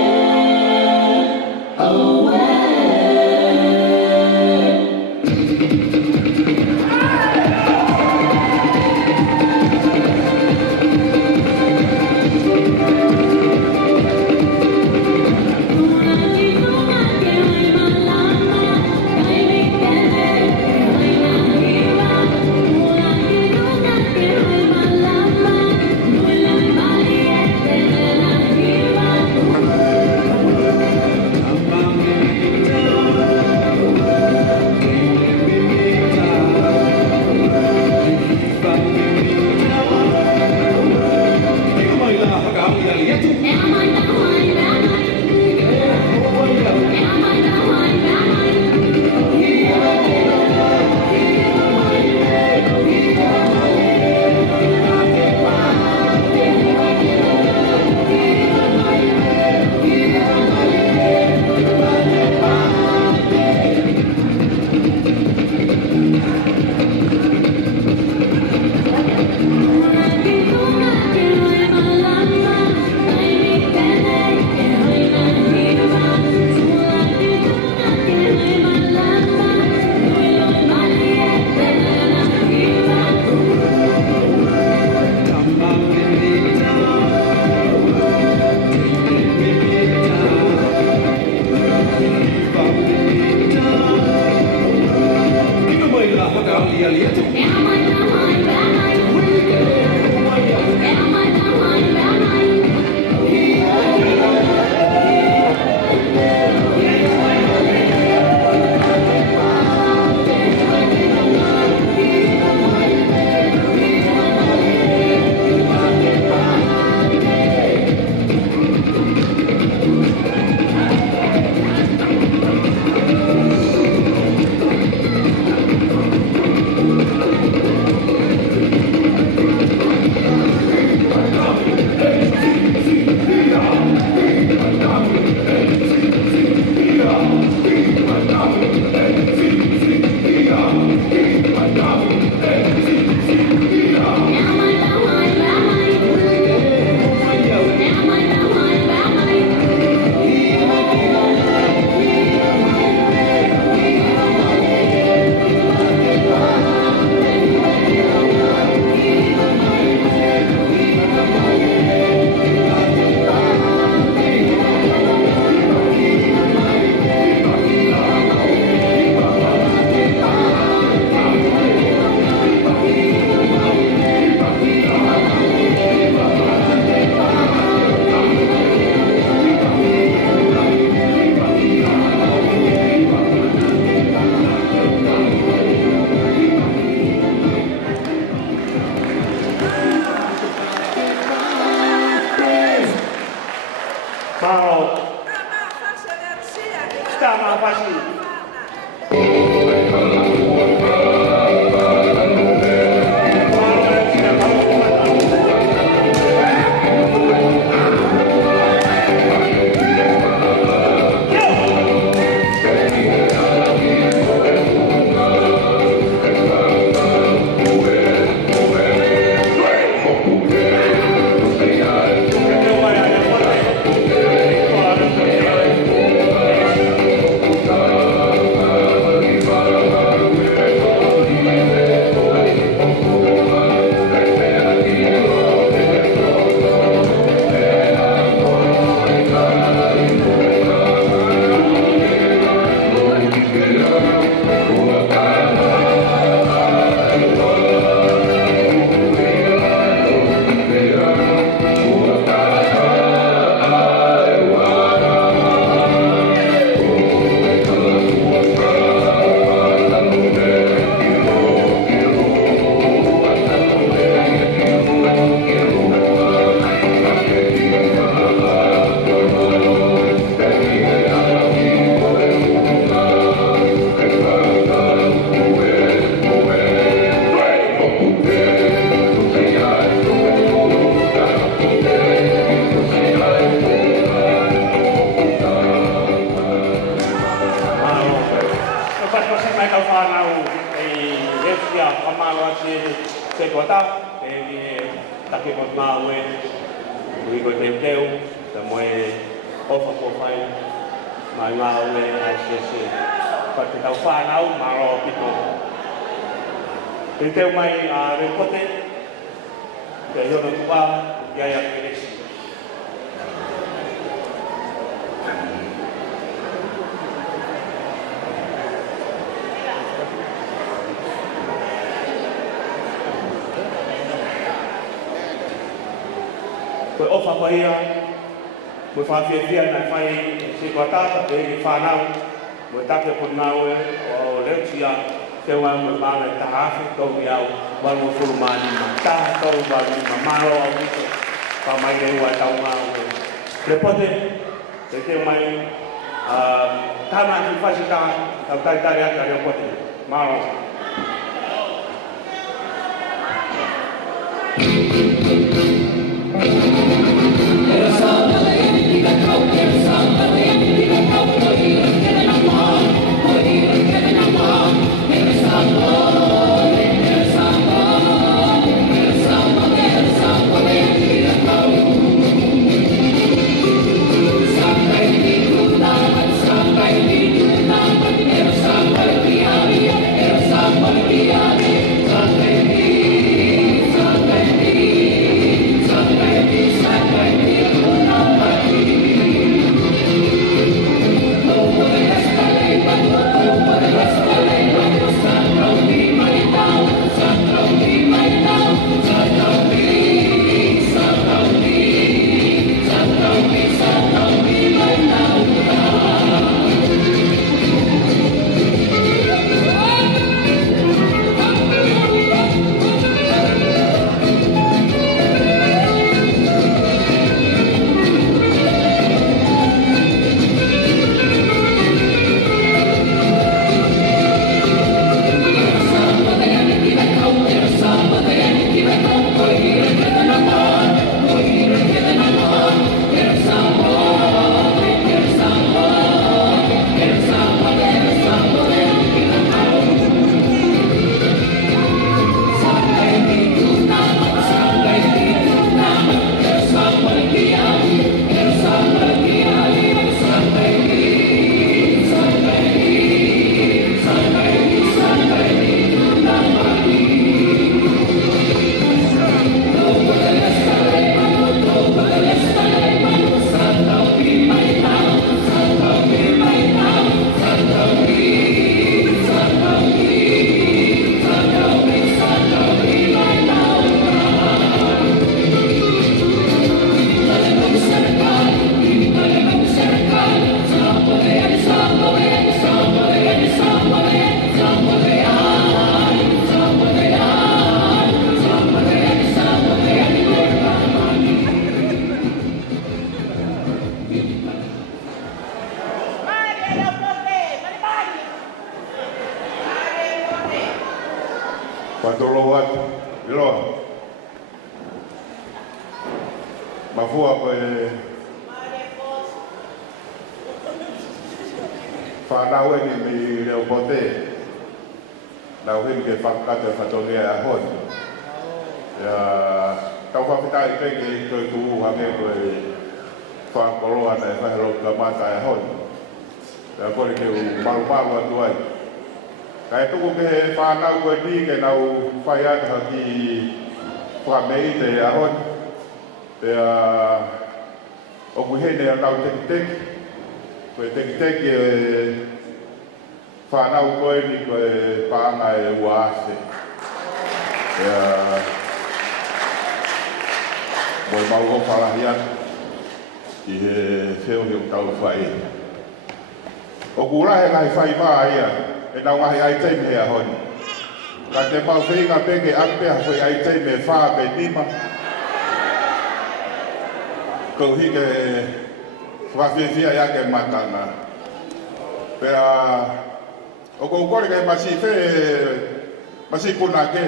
e ui ko te teu ta moe ofa ko fai mai ngā ue ai se pa te tau whanau maro pito te teu mai a repote te hiona tua iaia keresi koe ofa pa ia, koe whawhiawhia na whai se kua tāta te i whanau, koe take po ngau e o leutia, te wai mo māna i tahawhi tau i au, wai mo furu mani ma taha tau, wai mo maro au nito, pa mai ne ua tau ngau e. Le pote, te mai, tāna i whasita, tau taitari ata le pote, maro. Patolo atu, iloa. Mafua koe whanau e ni mi reo pote. Nau hini ke whakata whatongia a hon. Tau whapitai peke koe kuhu hange koe whakoloa na e whahelo ka mata a hon. Kore ke maru atu ai. Kai tuku ke whanau koe ni ke nau whai ata haki whamei te ahon. Te o kuhene a nau teki. Koe teki e whanau koe ni koe pānga e uaase. Moe mau o whalahi atu i he wheo he o tau whai. O kurahe ngai whai maa ia. E nau ngahi ai teime hea honi. Ka te mau whinga peke akpea whai ai teime whaa pe nima. Kau hike whawhiwhia ia ke matana. Pea, o kou kore ke masi puna ke.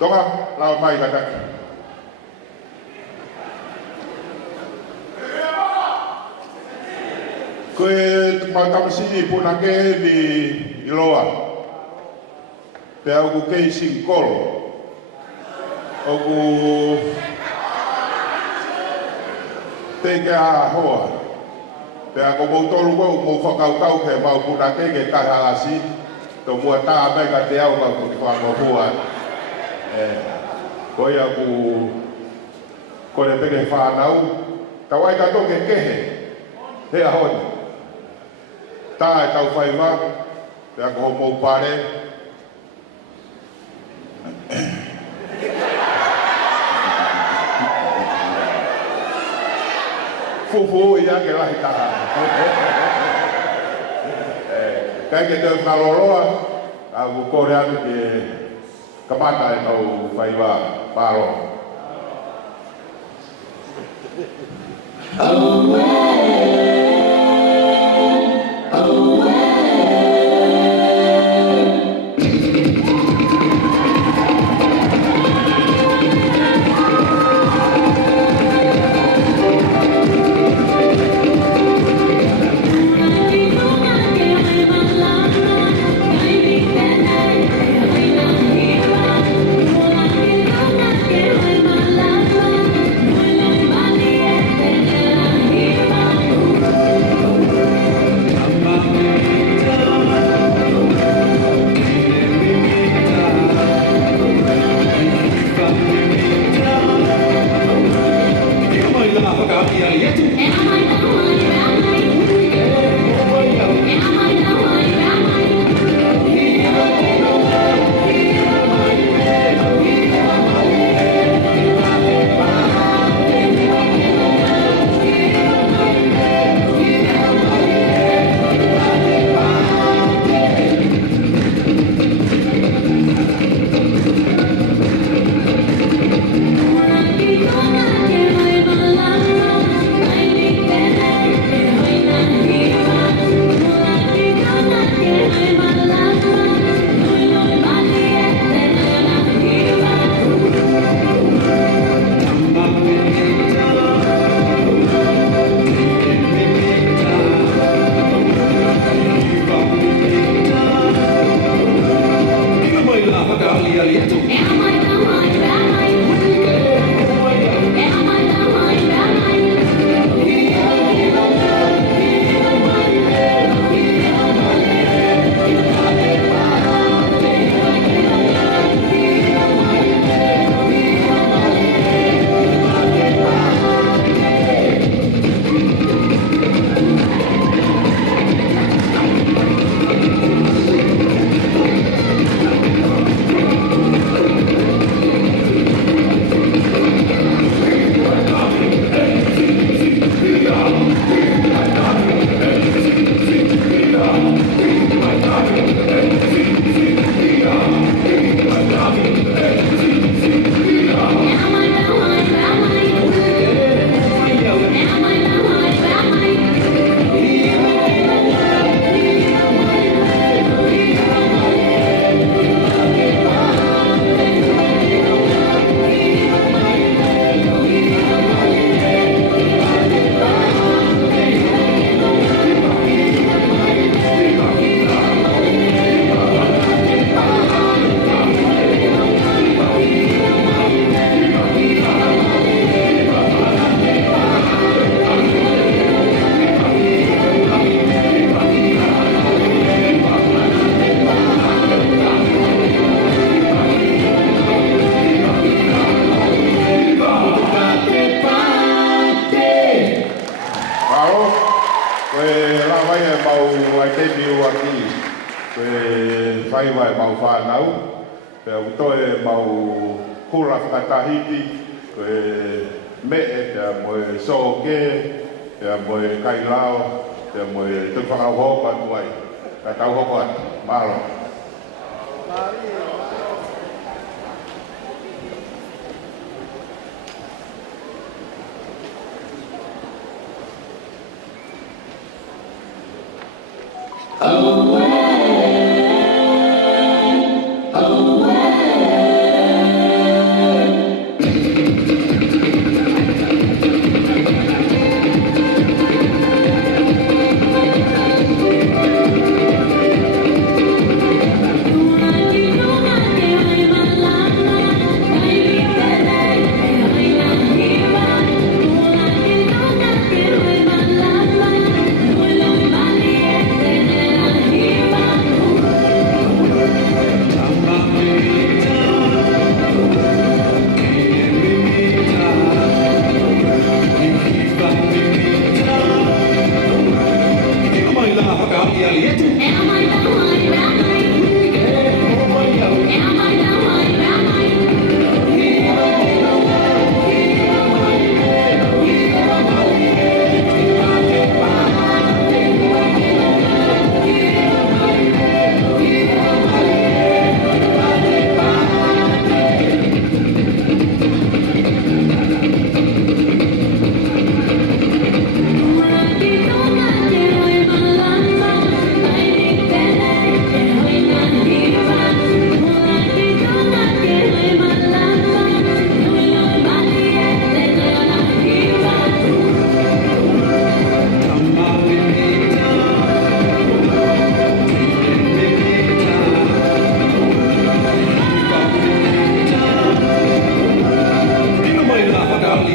Toka, lau mai kataki. Koe mau tamasi puna ke ni iloa. Pea oku kei singkolo. Oku te ke a hoa. Te a ko mo tolu ko mo whakaukau ke mau puna ke karahasi. Tō mua tā mai ka te au ka ko mo hua. Ko ia ku ko le peke whanau. Tau ai ka toke kehe. He a honi. Tā e tau whaiwa. Te a ko mo pare. Fufu ia ke lahi taha. Kai ke te maloroa, a ku kore anu ke kamata e tau whaiwa paro.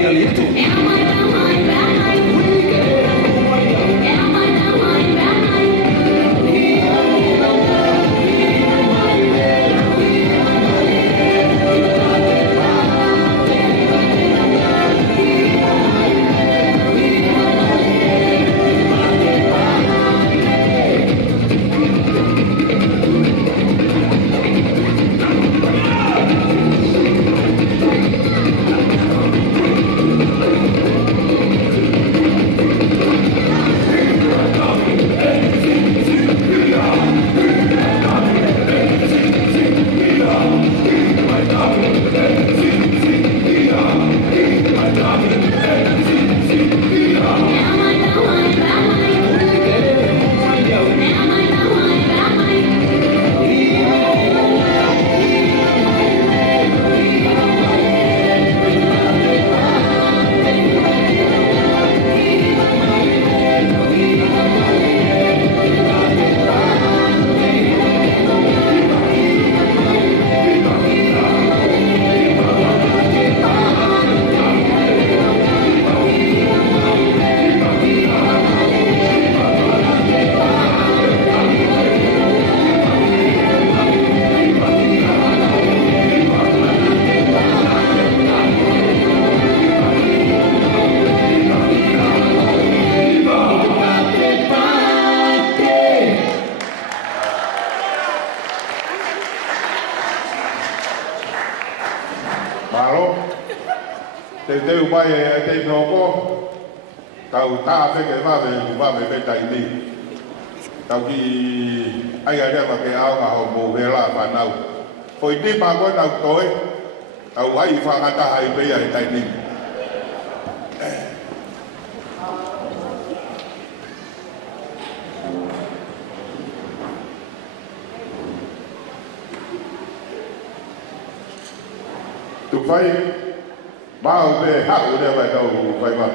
kali itu. Te upai e te noko, tau tāpe ke wāwe me tai ni. Tau ki ai area ma ke ao ka ho mo hela whanau. Ko i te pāko nau toi, tau ai whangata hai pea e tai ni. Tu whai, mau pe hau le vai tau vai va.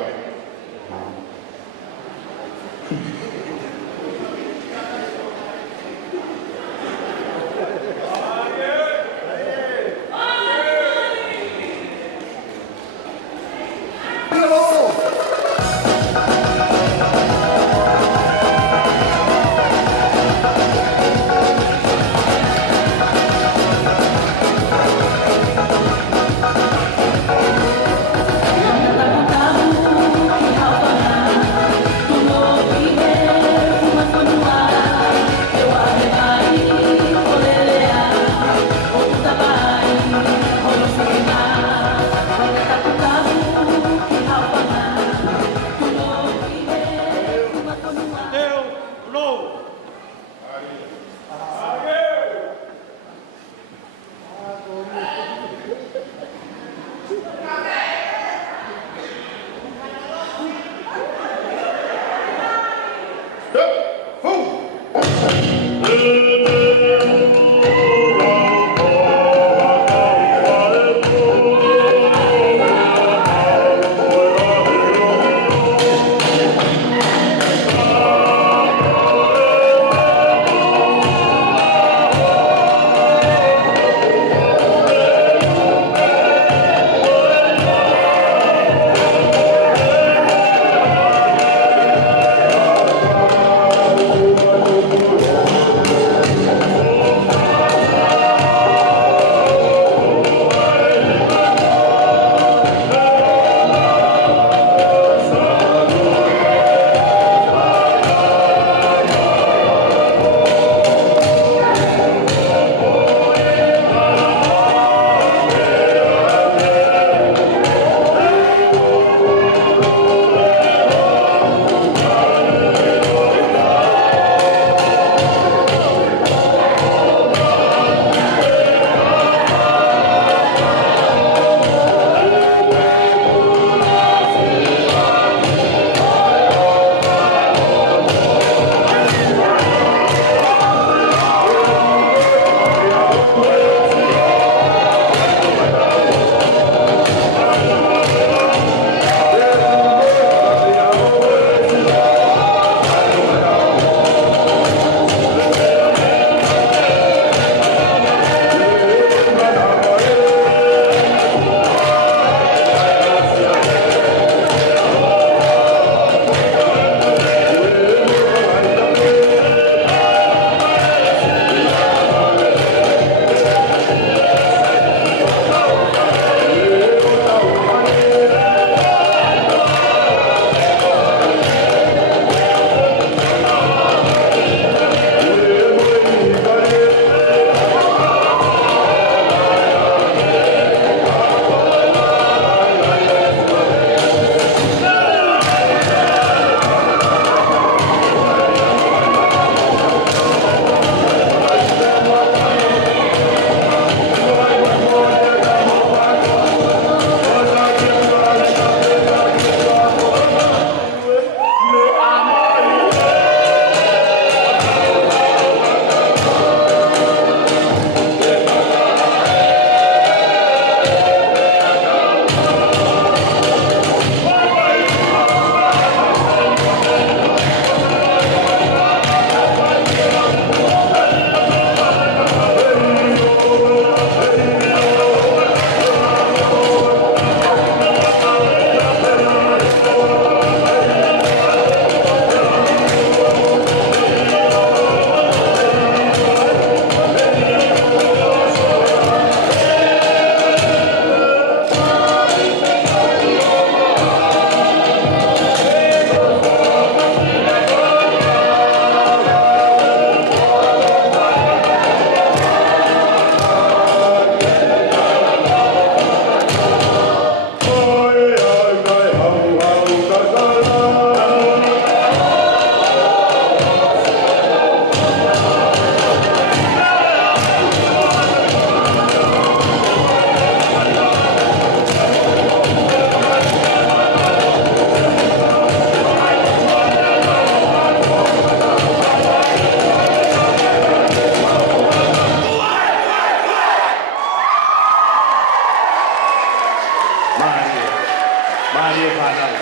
Maria Panay.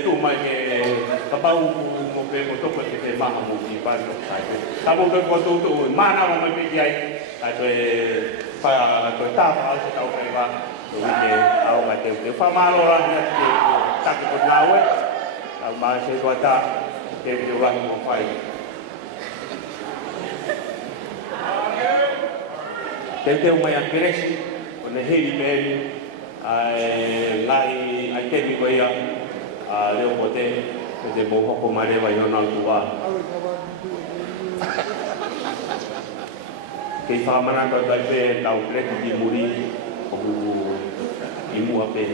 Tu mai ke kapau mo pe mo to ke te ma mo ki pa no sai. Ta mo ke ko tu mana mo me pe ai. Ta to fa to ta fa se ta ke ba. Tu ke au ma te fa ma lo ra ni ke ta ke ko la we. Ta ma se ko ta ke vi ra mo fai. Te mai a cresci con le heli bene ai te mi vai a leo pote te mo ko mare vai no tua ke fa mana ko dai pe tau kreti di muri o imu ape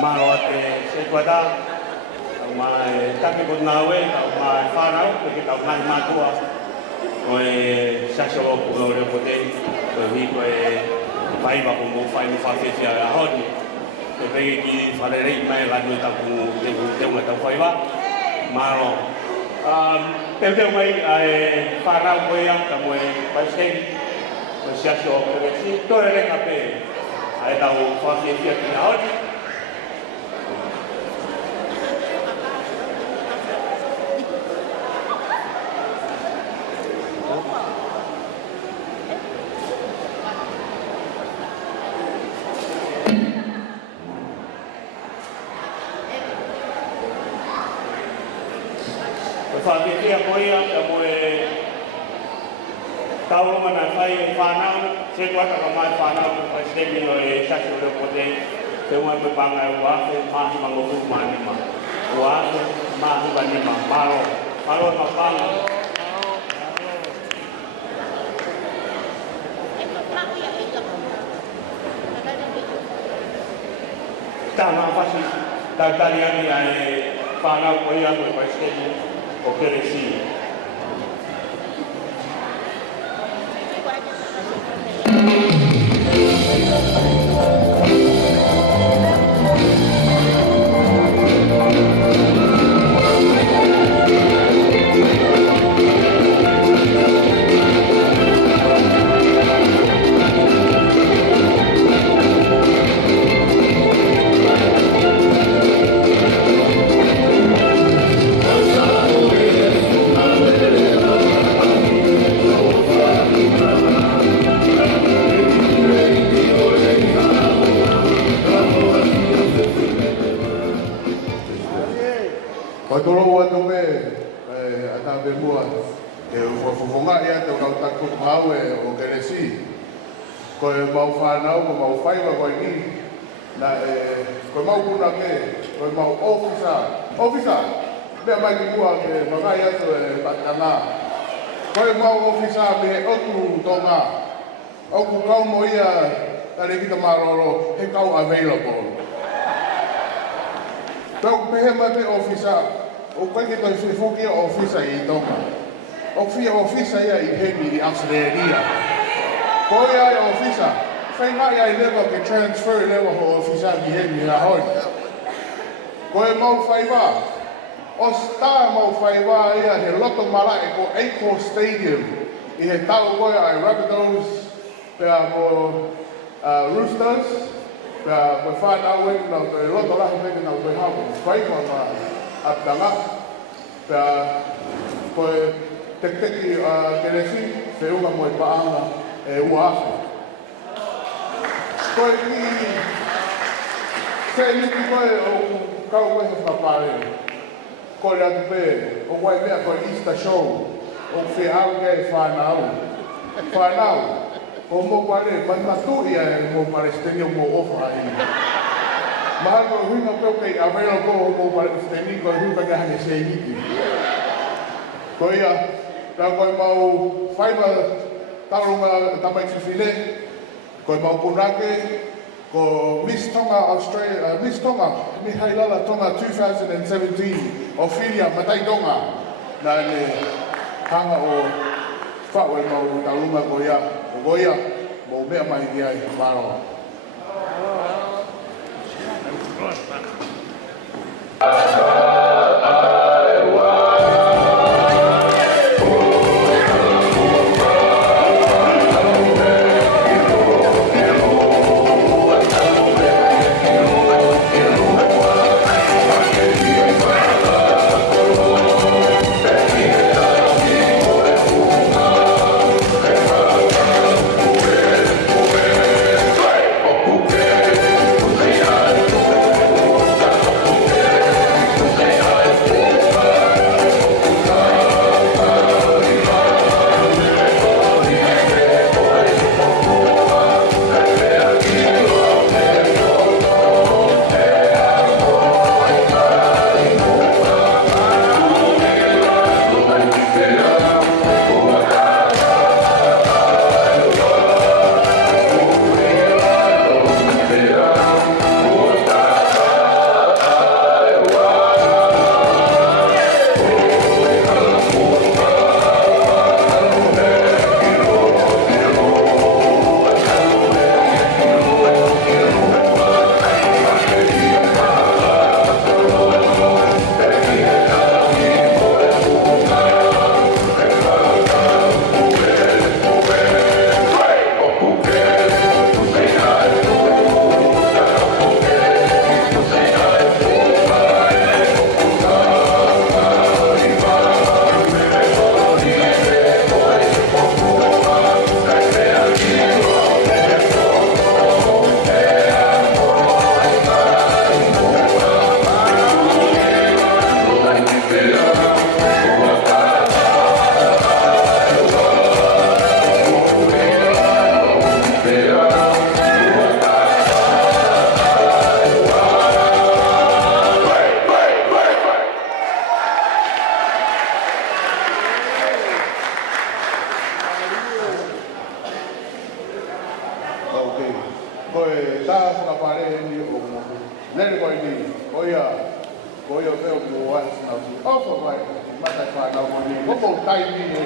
Maro te se kuata mai taki ko nawe mai farao ke ta mai matua ko e sasho ko le ko te ko hi ko e mai ba ko mo fai mo fa fe fia a hodi ko pe ki fa le rei mai la no ta ko te mo ta fai ba maro te mai e farao ko ya ta mo e pa se ko sasho ko si to le ka pe ai ta o fa fe fia ki a hodi Whakewhia koia, ka moe tauro mana whai whanau, se kuata ka mai whanau, ka stemi o e sasi o reo kote, te umai me panga e uake, mahi mangoku manima. Uake, mahi manima, maro, maro ma panga. Tama whasi, tautari ani a e whanau koia, koe ka stemi. O Keresi. Tolo atu me ata be mua e fofonga ia te kau taku mau e o Keresi ko e mau whanau ko mau whaiwa ko ni na ko mau kuna ke ko mau officer me mai ki mua ke magai atu e patana ko e mau officer me otu tonga oku kau mo ia tare kita maroro he kau available tau pehe mate officer o kai ke tai foki officer I tonga. O fia officer ia I hemi I Australia. Ko ia officer, fai mai ai level ke transfer level ho officer I hemi a hoi. Ko e mau fai ba. O star mau fai ba ia he loto mala e ko Aiko Stadium. I he tau ko ai Rabbitohs pe mo Roosters. Pe mo whanau e na te loto lahi meke na te hapo. Fai ko na Abdanga, koe teki Keresi, se unga moe paanga e uafe. Koe ki, se niki koe o kau koe he whapare. Koe atu pe, o wai mea koe Easter show, o whi au kei whanau. Whanau, o mo pare, mai matu ia e mo pare steni o mo ofa ai. Mahalo huinga peo kei available mo pare steni ko huinga ka hane se niki. Ko ia, ta koe mau whaiva tarunga tamai tufine, koe mau punake, ko Miss Tonga Australia, Miss Tonga, mi hailala Tonga 2017, Ophelia Matai Tonga, na ne hanga o whaue mau tarunga ko ia, o ko ia, mo mea mai ia I Maro. Nere koi ni, oia veo mua na si. Ofa mai, mata fa na mo ni. Ko tai ni ni.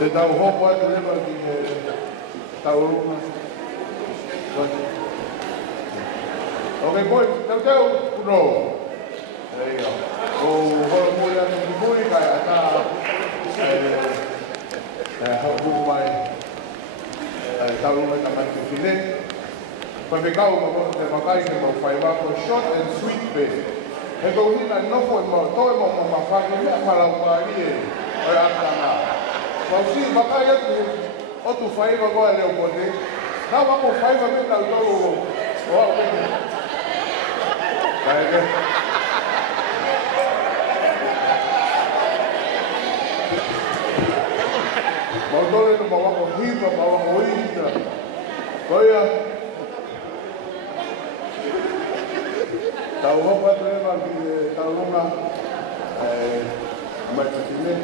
Te tau hopo atu lewa ki tau runga. Ok, boys, tau kuno. There you go. O holo mui atu ki mui kai ata hau kuku mai tau runga tamai ki whine. Pai me kau ma te makai ke mau whai wako short and sweet pe. He kou hina nofo e mau toe mau mawhake mea malau maari e oi atanga. Mau si makai atu o tu whaiva koe leo pote. Nā wako whaiva me tau tau o au kene. Kaeke. Mau tole no mau wako hiva, mau wako hita. Koia. Tau hopa atu ema ki tau runga. Mai tatine.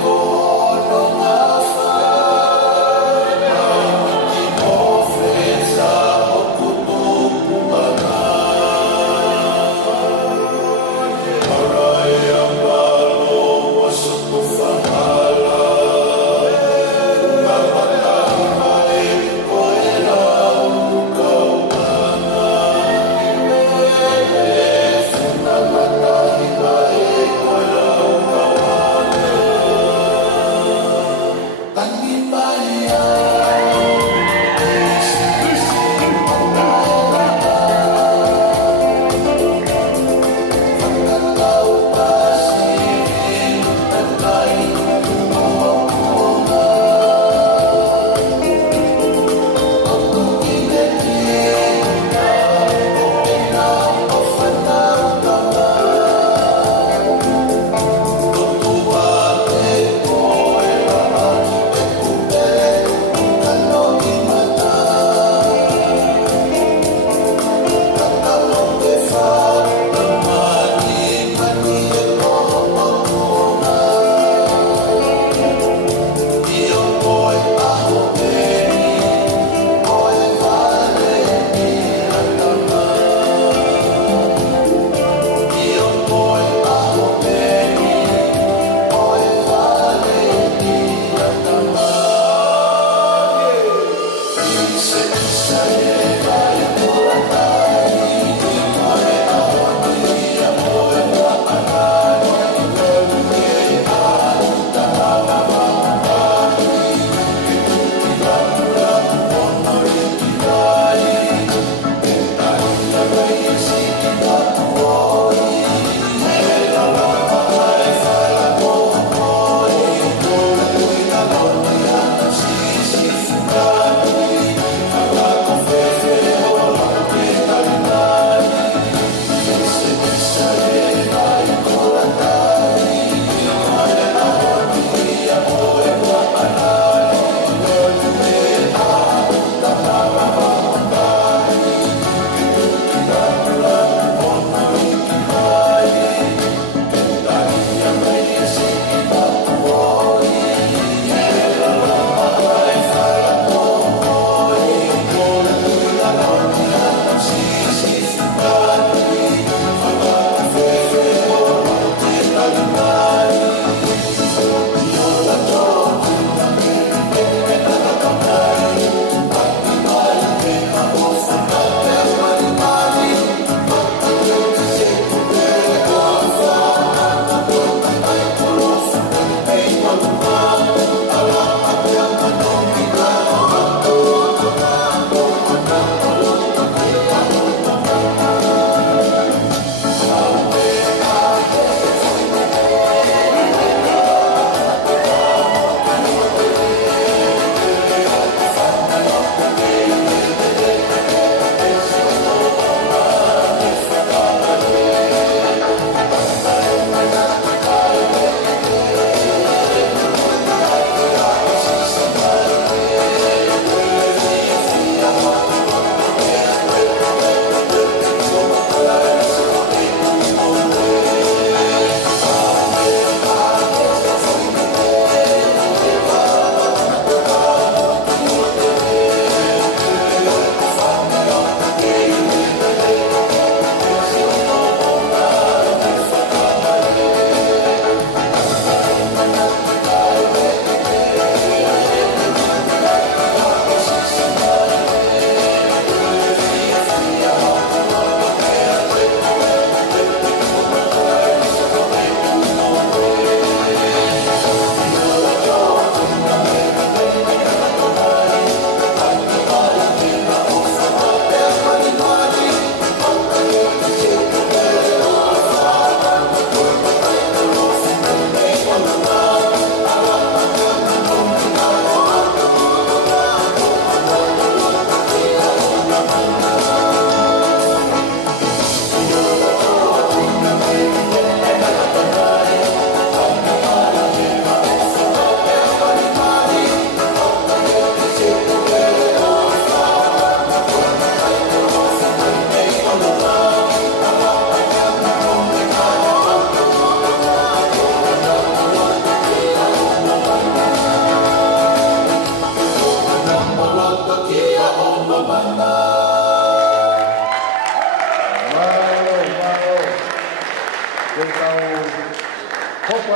Oh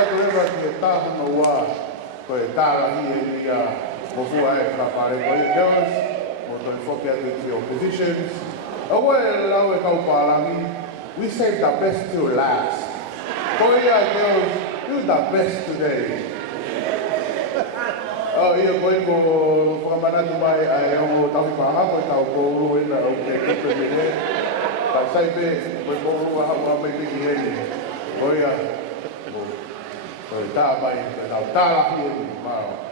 tu rewa ki e tāhana wā, ko e tārahi e ria, mo fua e ka pare ko e girls, mo toi whoki atu ki oppositions. Awa e lau e kau pārangi, we saved the best till last. Ko ia girls, you the best today. Ia koe ko whakamanatu mai ai o tauhi paha, koe tau kōru e na au te kito me ne. Tau saipe, koe kōru a hau a mai piki hei. Koe ia, koe tā mai, koe tau tārahi e ni mao.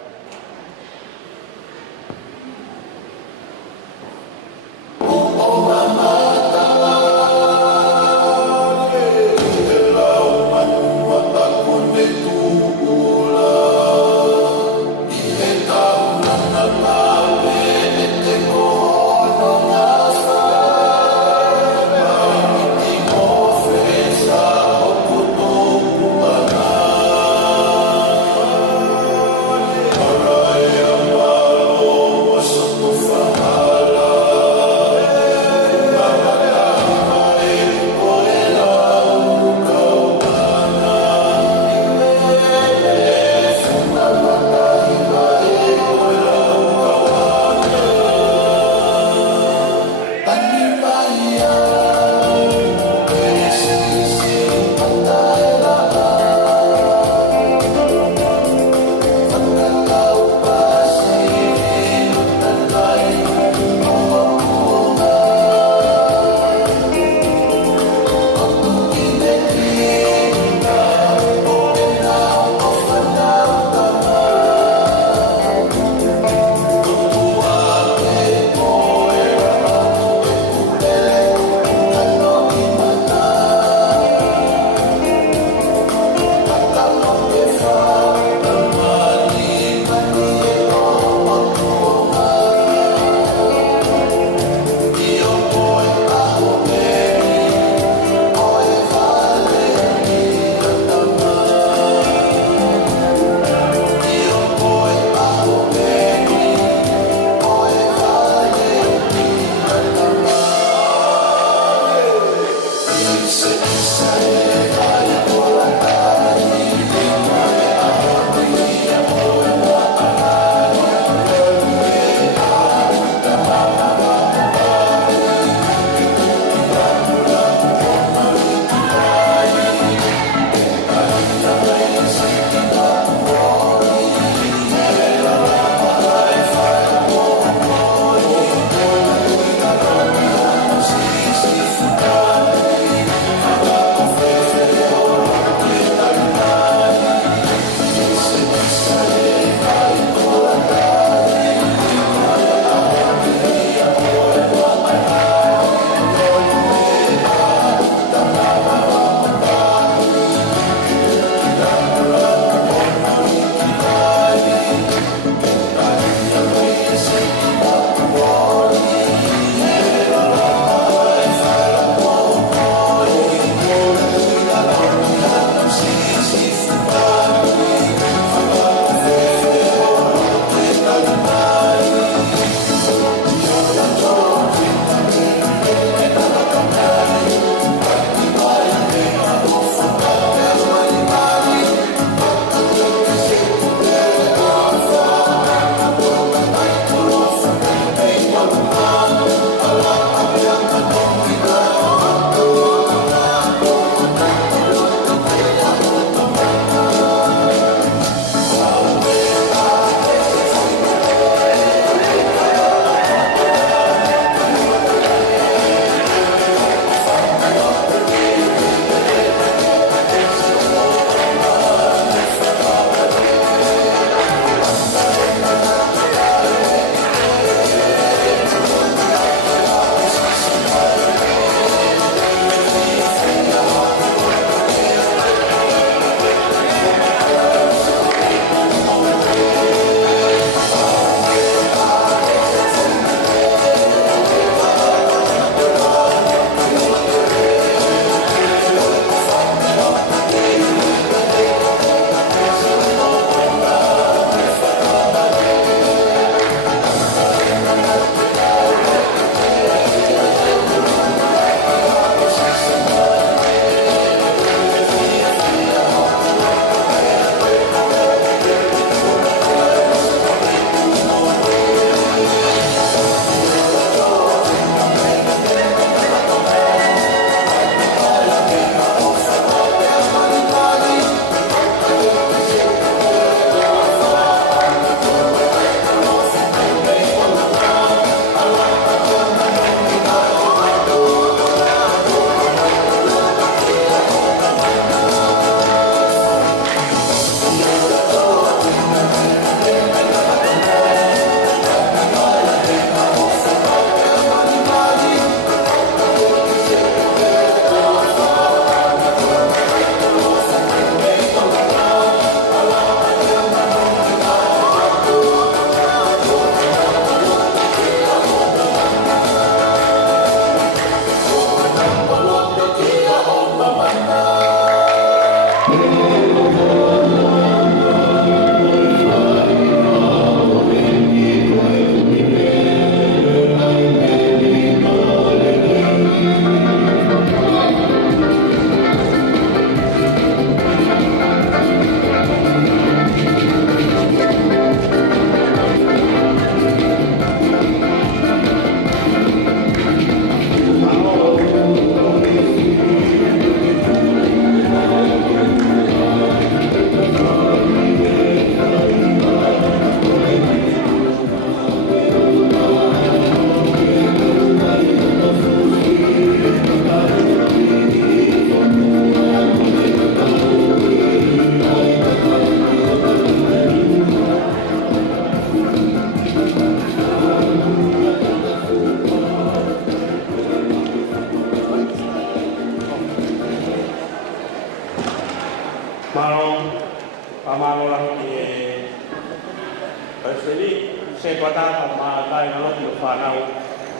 Jadi saya kata sama lain kalau tidak fanau,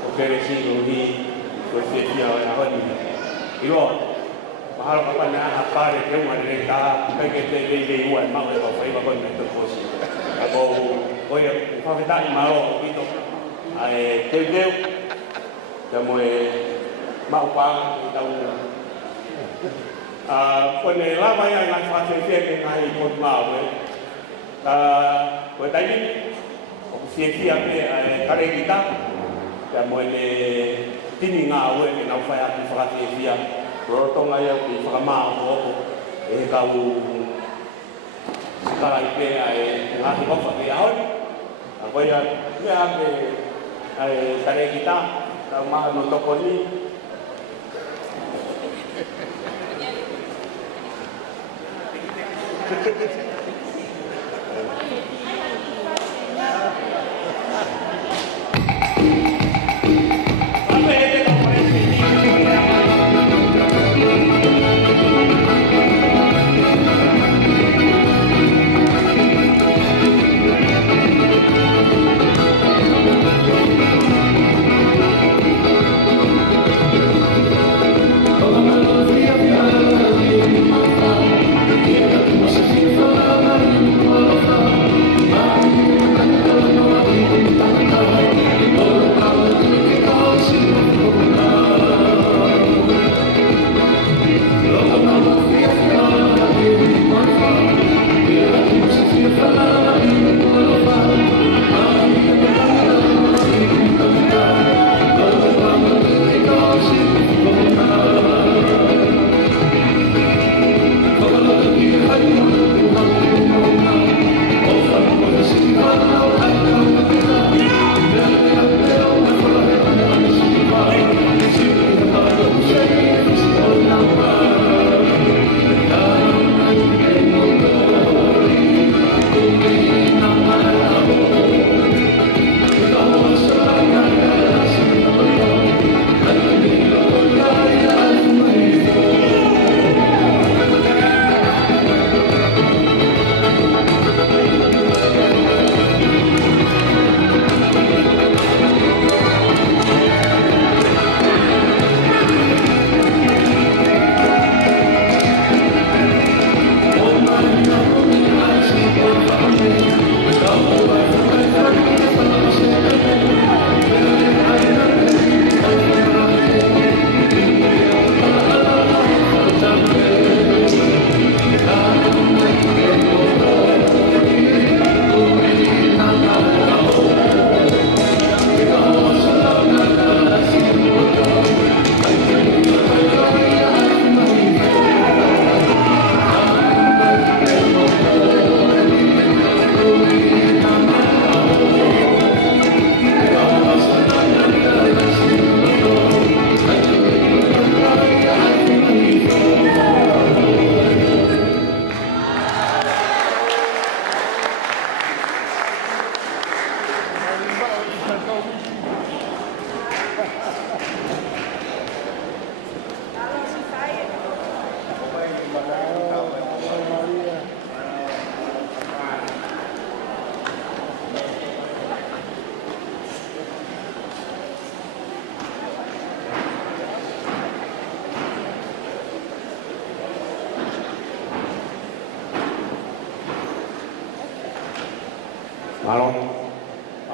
operasi ini bersedia yang apa ni? Ilo, mahal apa ni? Apa dia yang mana dia kah? Kita dia buat mahu apa? Saya bawa ni terus. Aku yang kita ni malu itu. Dia Jamoi mau pang tahu.คนในลาวยังงานเสียเป็นไงคนมาเว้ยคนไทยนี่เสียที่อะไรการกิจJamoiที่นี่งาเว้ยเป็นเอาไฟที่ฝรั่งเสียเราต้องไงที่ฝรั่งมาโอ้เขาsekarang ini ngasih kok dia awal apa ya ni apa tadi kita mah nonton koni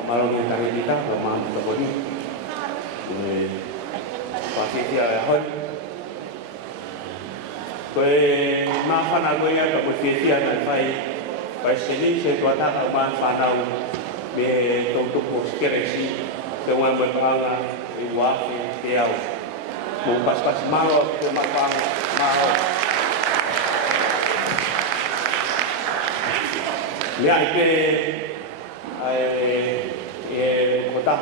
Malong yang kami kita memang terponi. Pasti dia hot. Kau makan aku ya tak boleh dia nakไปsini saya tuan tak aman panau be untuk poskeresi dengan berangga iwak tiaw. Pas malu kemapang malu. Lihat ke kota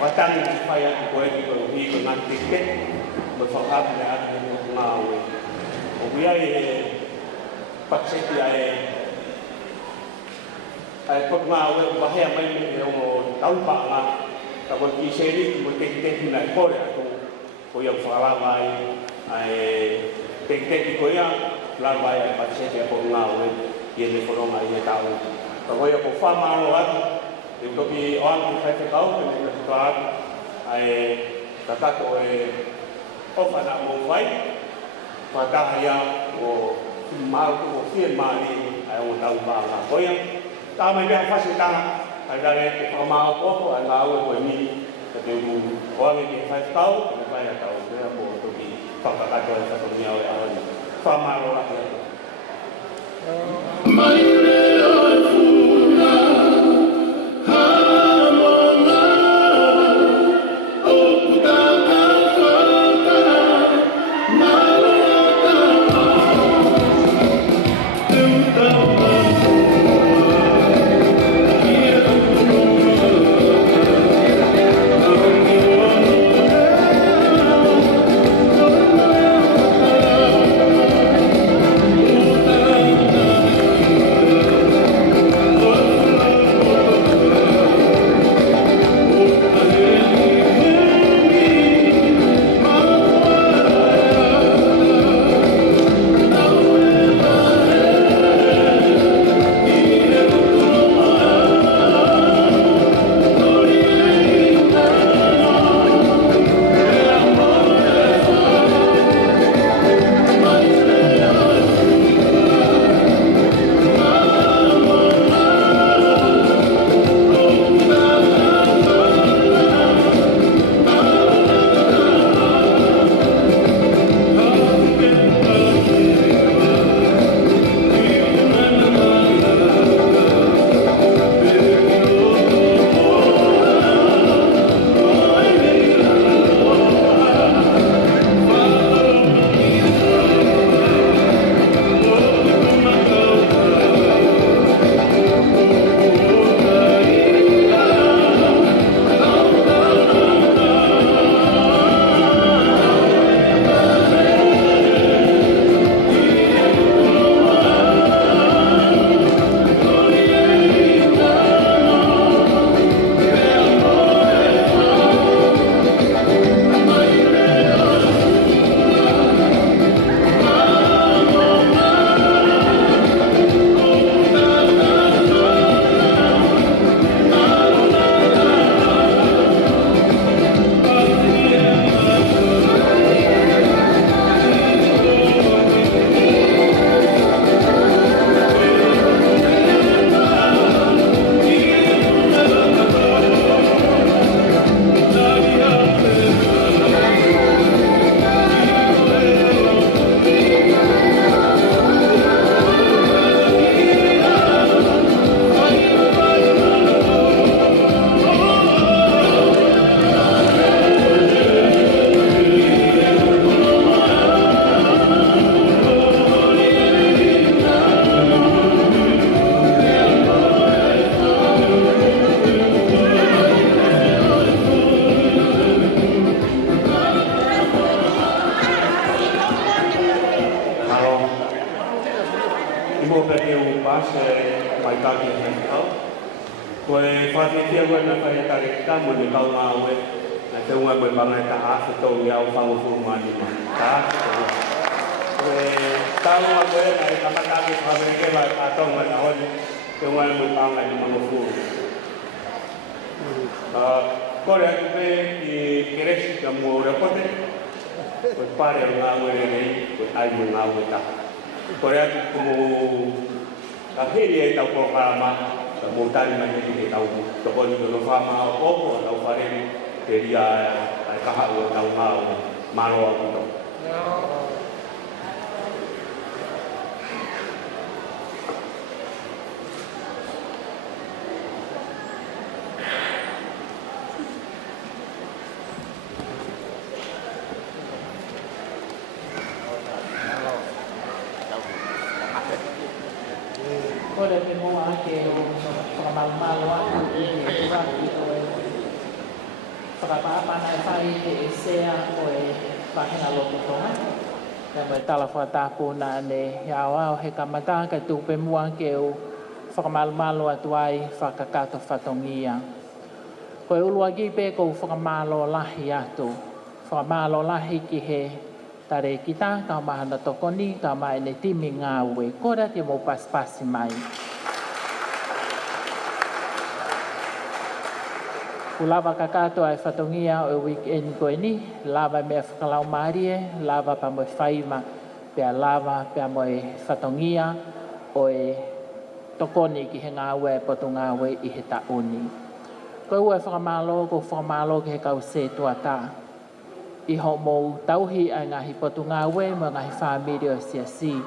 Fatang supaya kau itu dengan tiket berfaham dengan mau. Kemudian paksa dia kau mau bahaya main yang tahu pak lah. Kalau kisah ini tiket nak kau kau yang faham main tiket kau yang lambai paksa dia kau mau. Yang korong aja tahu. Kalau yang kau faham orang, itu ki orang tu saya tahu kena kesukaan, kata tu ofa nak mau fight, pada yang mau tu fian mali, orang tahu bahawa kau yang tahu macam apa sih tangan, ada yang kau mau apa, ada orang ini, tapi orang ini saya tahu, saya tahu, saya mau tu ki fakta kata satu dunia orang faham orang itu. Tapuna ne yawa he kamata ka tu pe muang ke o whakamalo atuai whakakato whatongia. Koe uluagi pe ko whakamalo lahi atu. Whakamalo lahi ki he tare kita ka mahana tokoni ka mai ne timi ngā ue. Kora te mo paspasi mai. Ku lava kakato ai whatongia o weekend koe ni, lava mea whakalau maarie, lava pa moe whaima, pia lava, pia moe whatongia, o e tokoni ki he ngā ue, poto ngā ue i he taoni. Koe ua whakamalo, ko whakamalo ki he kau se tuata. I ho mou tauhi ai ngahi poto ngā ue, mo ngahi whamiri o siasi,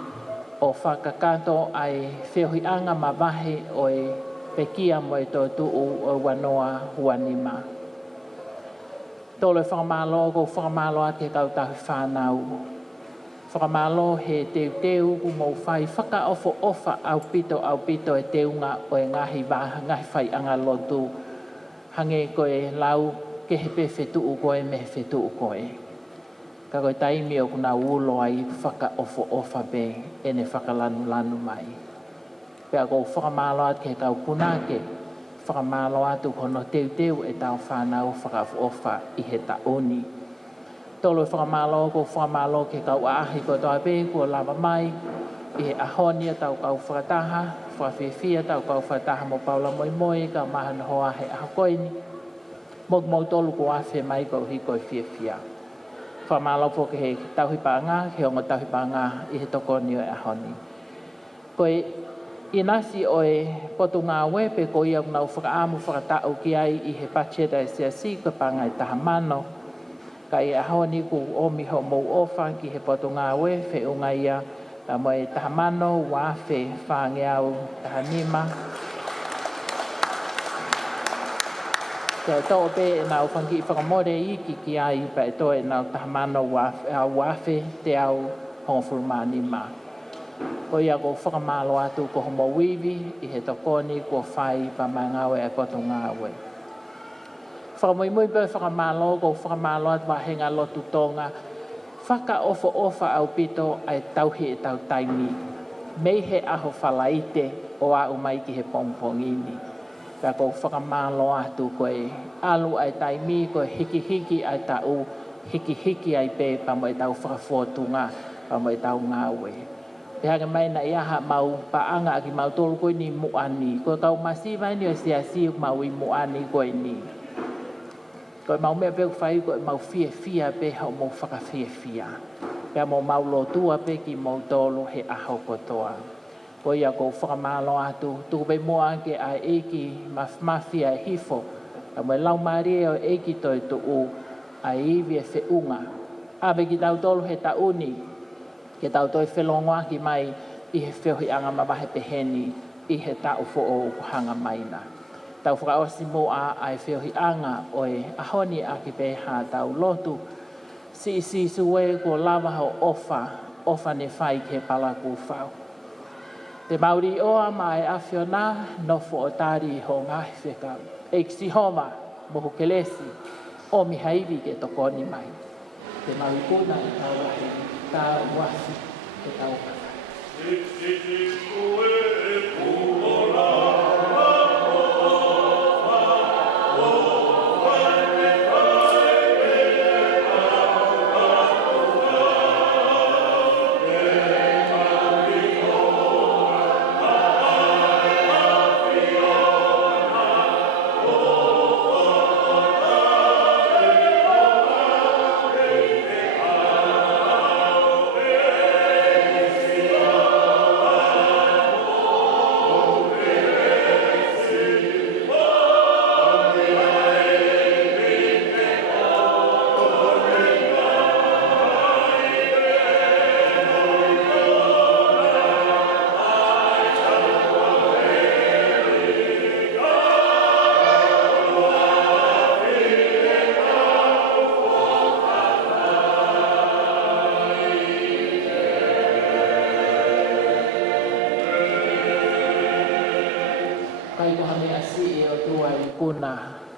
o whakakato ai whiohianga mawahe o e pekia mo e tō tuu o wanoa huanima. Tōle whakamalo ko whakamalo ake kau tahi whanau. Whakamalo he teu ku mou whai whaka ofa au pito e teunga o e ngahi whai anga lotu. Hange koe lau ke he pe whetuu koe me he whetuu koe. Ka koe taimi o kuna ulo ai whaka ofa be e ne whakalanu mai. Pea kou whakamalo ake kau punake, whakamalo atu kono teu e tau whanau whakaofa i he taoni. Tolo whakamalo ko whakamalo ke kau ahi ko toa pe ko lava mai, i he ahonia tau kau whakataha, whawhiwhia tau kau whakataha mo paula moi ka mahana hoa he ahakoini. Mau tolu ko awhi mai ko hiko i whiwhia. Whakamalo po ke he tauhipanga, he ongo tauhipanga i he tokoni o e ahoni. Koe I nasi o e poto ngā wepe ko ia ngau whakaamu whakatau ki ai i he pacheta e siasi ko panga i tahamano. Ka i ahoni ku omiho mou ofa ki he poto ngā wepe unga ia ka mo e tahamano wafe whangeau tahanima. Ka tō pe e nau whangi whakamore iki ki ai pa e tō e nau tahamano wafe te au hongfurmanima. Ko ia ko whakamalo atu ko homo wiwi i he tokoni ko whai pa mai ngawe e poto ngawe. Whakamoimoi pe whakamalo ko whakamalo atu wahenga lotu tonga. Whaka ofa au pito ai tauhi e tau taimi. Mei he aho whalaite o a umai ki he pongpongini. Ka ko whakamalo atu ko e alu ai taimi ko hiki ai tau hiki ai pe pa mo e tau whakafotunga pa mo e tau ngawe. Te hanga mai na iaha mau paanga ki mau tolu koe ni muani. Koe kau masiva ni o siasi mau i muani koe ni. Koe mau mea peo whai koe mau fia pe hau mau whaka fia. Pea mau lotua pe ki mau tolu he aho kotoa. Koe ia kou whakamalo atu. Tuku pe mua ke a eiki mafia e hifo. A mo lau maria o eiki toi tuu a iwi e whiunga. Awe ki tau tolu he tauni. Ke tau toi whelongoa ki mai i he whiohi anga mawahe peheni i he tau fo o hanga maina. Tau whakaosi moa ai whiohi anga o e ahoni a ki peha tau lotu. Si suwe ko lava ho ofa ne whai ke pala ku whau. Te mauri oa mai awhiona no fo o tari ho ngahi whekau. Eiksi homa mohu kelesi o mi haivi ke tokoni mai. Te mauri kuna i tau wahi. Ta wasi te tau kata.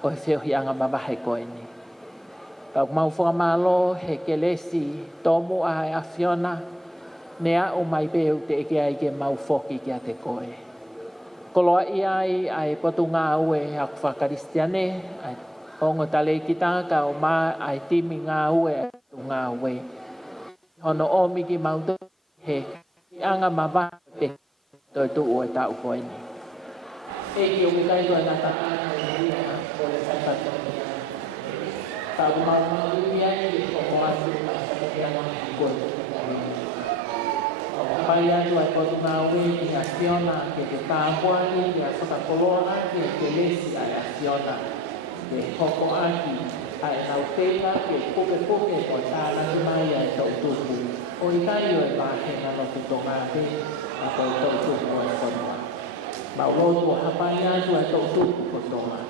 O he whiohi anga mawahe koe ni. Kau mau whakamalo he kelesi tomu a he awhiona nea o mai peo te eke ai ke mau whoki kia te koe. Koloa i ai potu ngā ue haku whakaristiane, ai hongo tale ki tāka o mā ai timi ngā ue potu ngā ue. Hono omi ki mau tō he anga mawahe te toi tu ue tau koe ni. Eki o mikai koe nata ana i boleh saya contohnya. Kalau mau dia ini formasi seperti yang ikut Paya dua Portunawi di Aciona, que está aquí, que está colona, que lesi a Aciona, que poco aquí, a la utela, que poco por la maya de tubu. Hoy tayo el baje na lo tutomate, a todo tubu en forma. Baulo tu hapaya dua tubu por toma.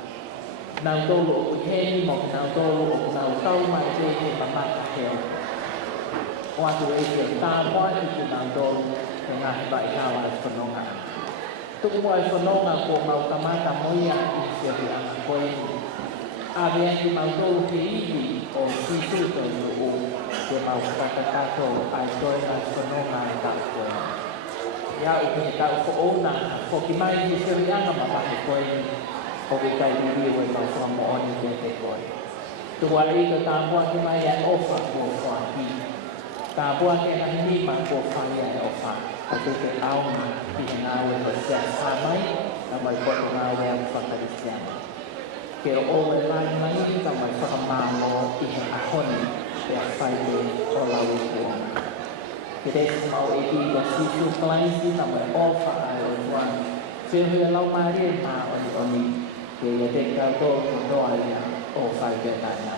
Nau tolo heni mo nau tolo nau tau mai que mamá que waktu itu tanpa itu nandol dengan baik awal penonga. Tunggu penonga ko mau kamata moya jadi anak koi. Ada yang mau tol kiri o situ tu o dia mau kata ai koi as penonga tak koi. Ya itu kita ko ona ko kimai di serian nama pak koi. Ko kita ini we mau sama oni ke koi. Tu wali ke tanpa kimai ya ofa ko ki. Tapos kaya hindi magpo-fire o fa. Ito kaya tao na pinanawin o siya samay na may pag-unawin sa Kristiyan. Pero o wala naman sa may pakamamo ihahon kaya fayle o lawin ko. Kaya mau iti ka sisu klaisi na may ofa ay onwan. Pero yung lau marin na oni. Kaya teka to kundo ay o fayle tayo.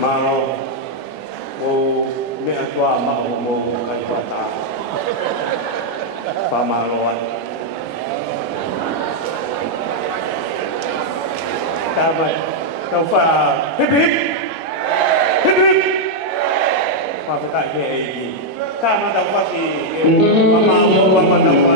Malo, o me atua mau mo kai pata. Pa malo ai. Ta mai, tau fa hip hip. Hip hip. Pa ta ke ai. Ta ma tau fa si pa mau pa tau fa.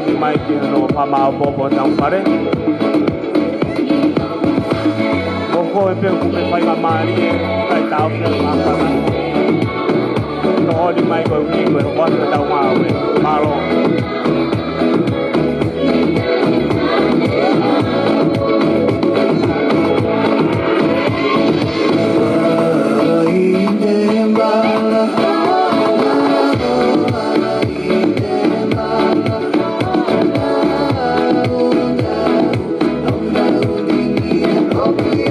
Di mai ki no pa ma bo nang pare bo ko e pe ku pe pai ma ni kai tao ni ma pa no di mai ko ki ko ko tao ma we ma lo Oh,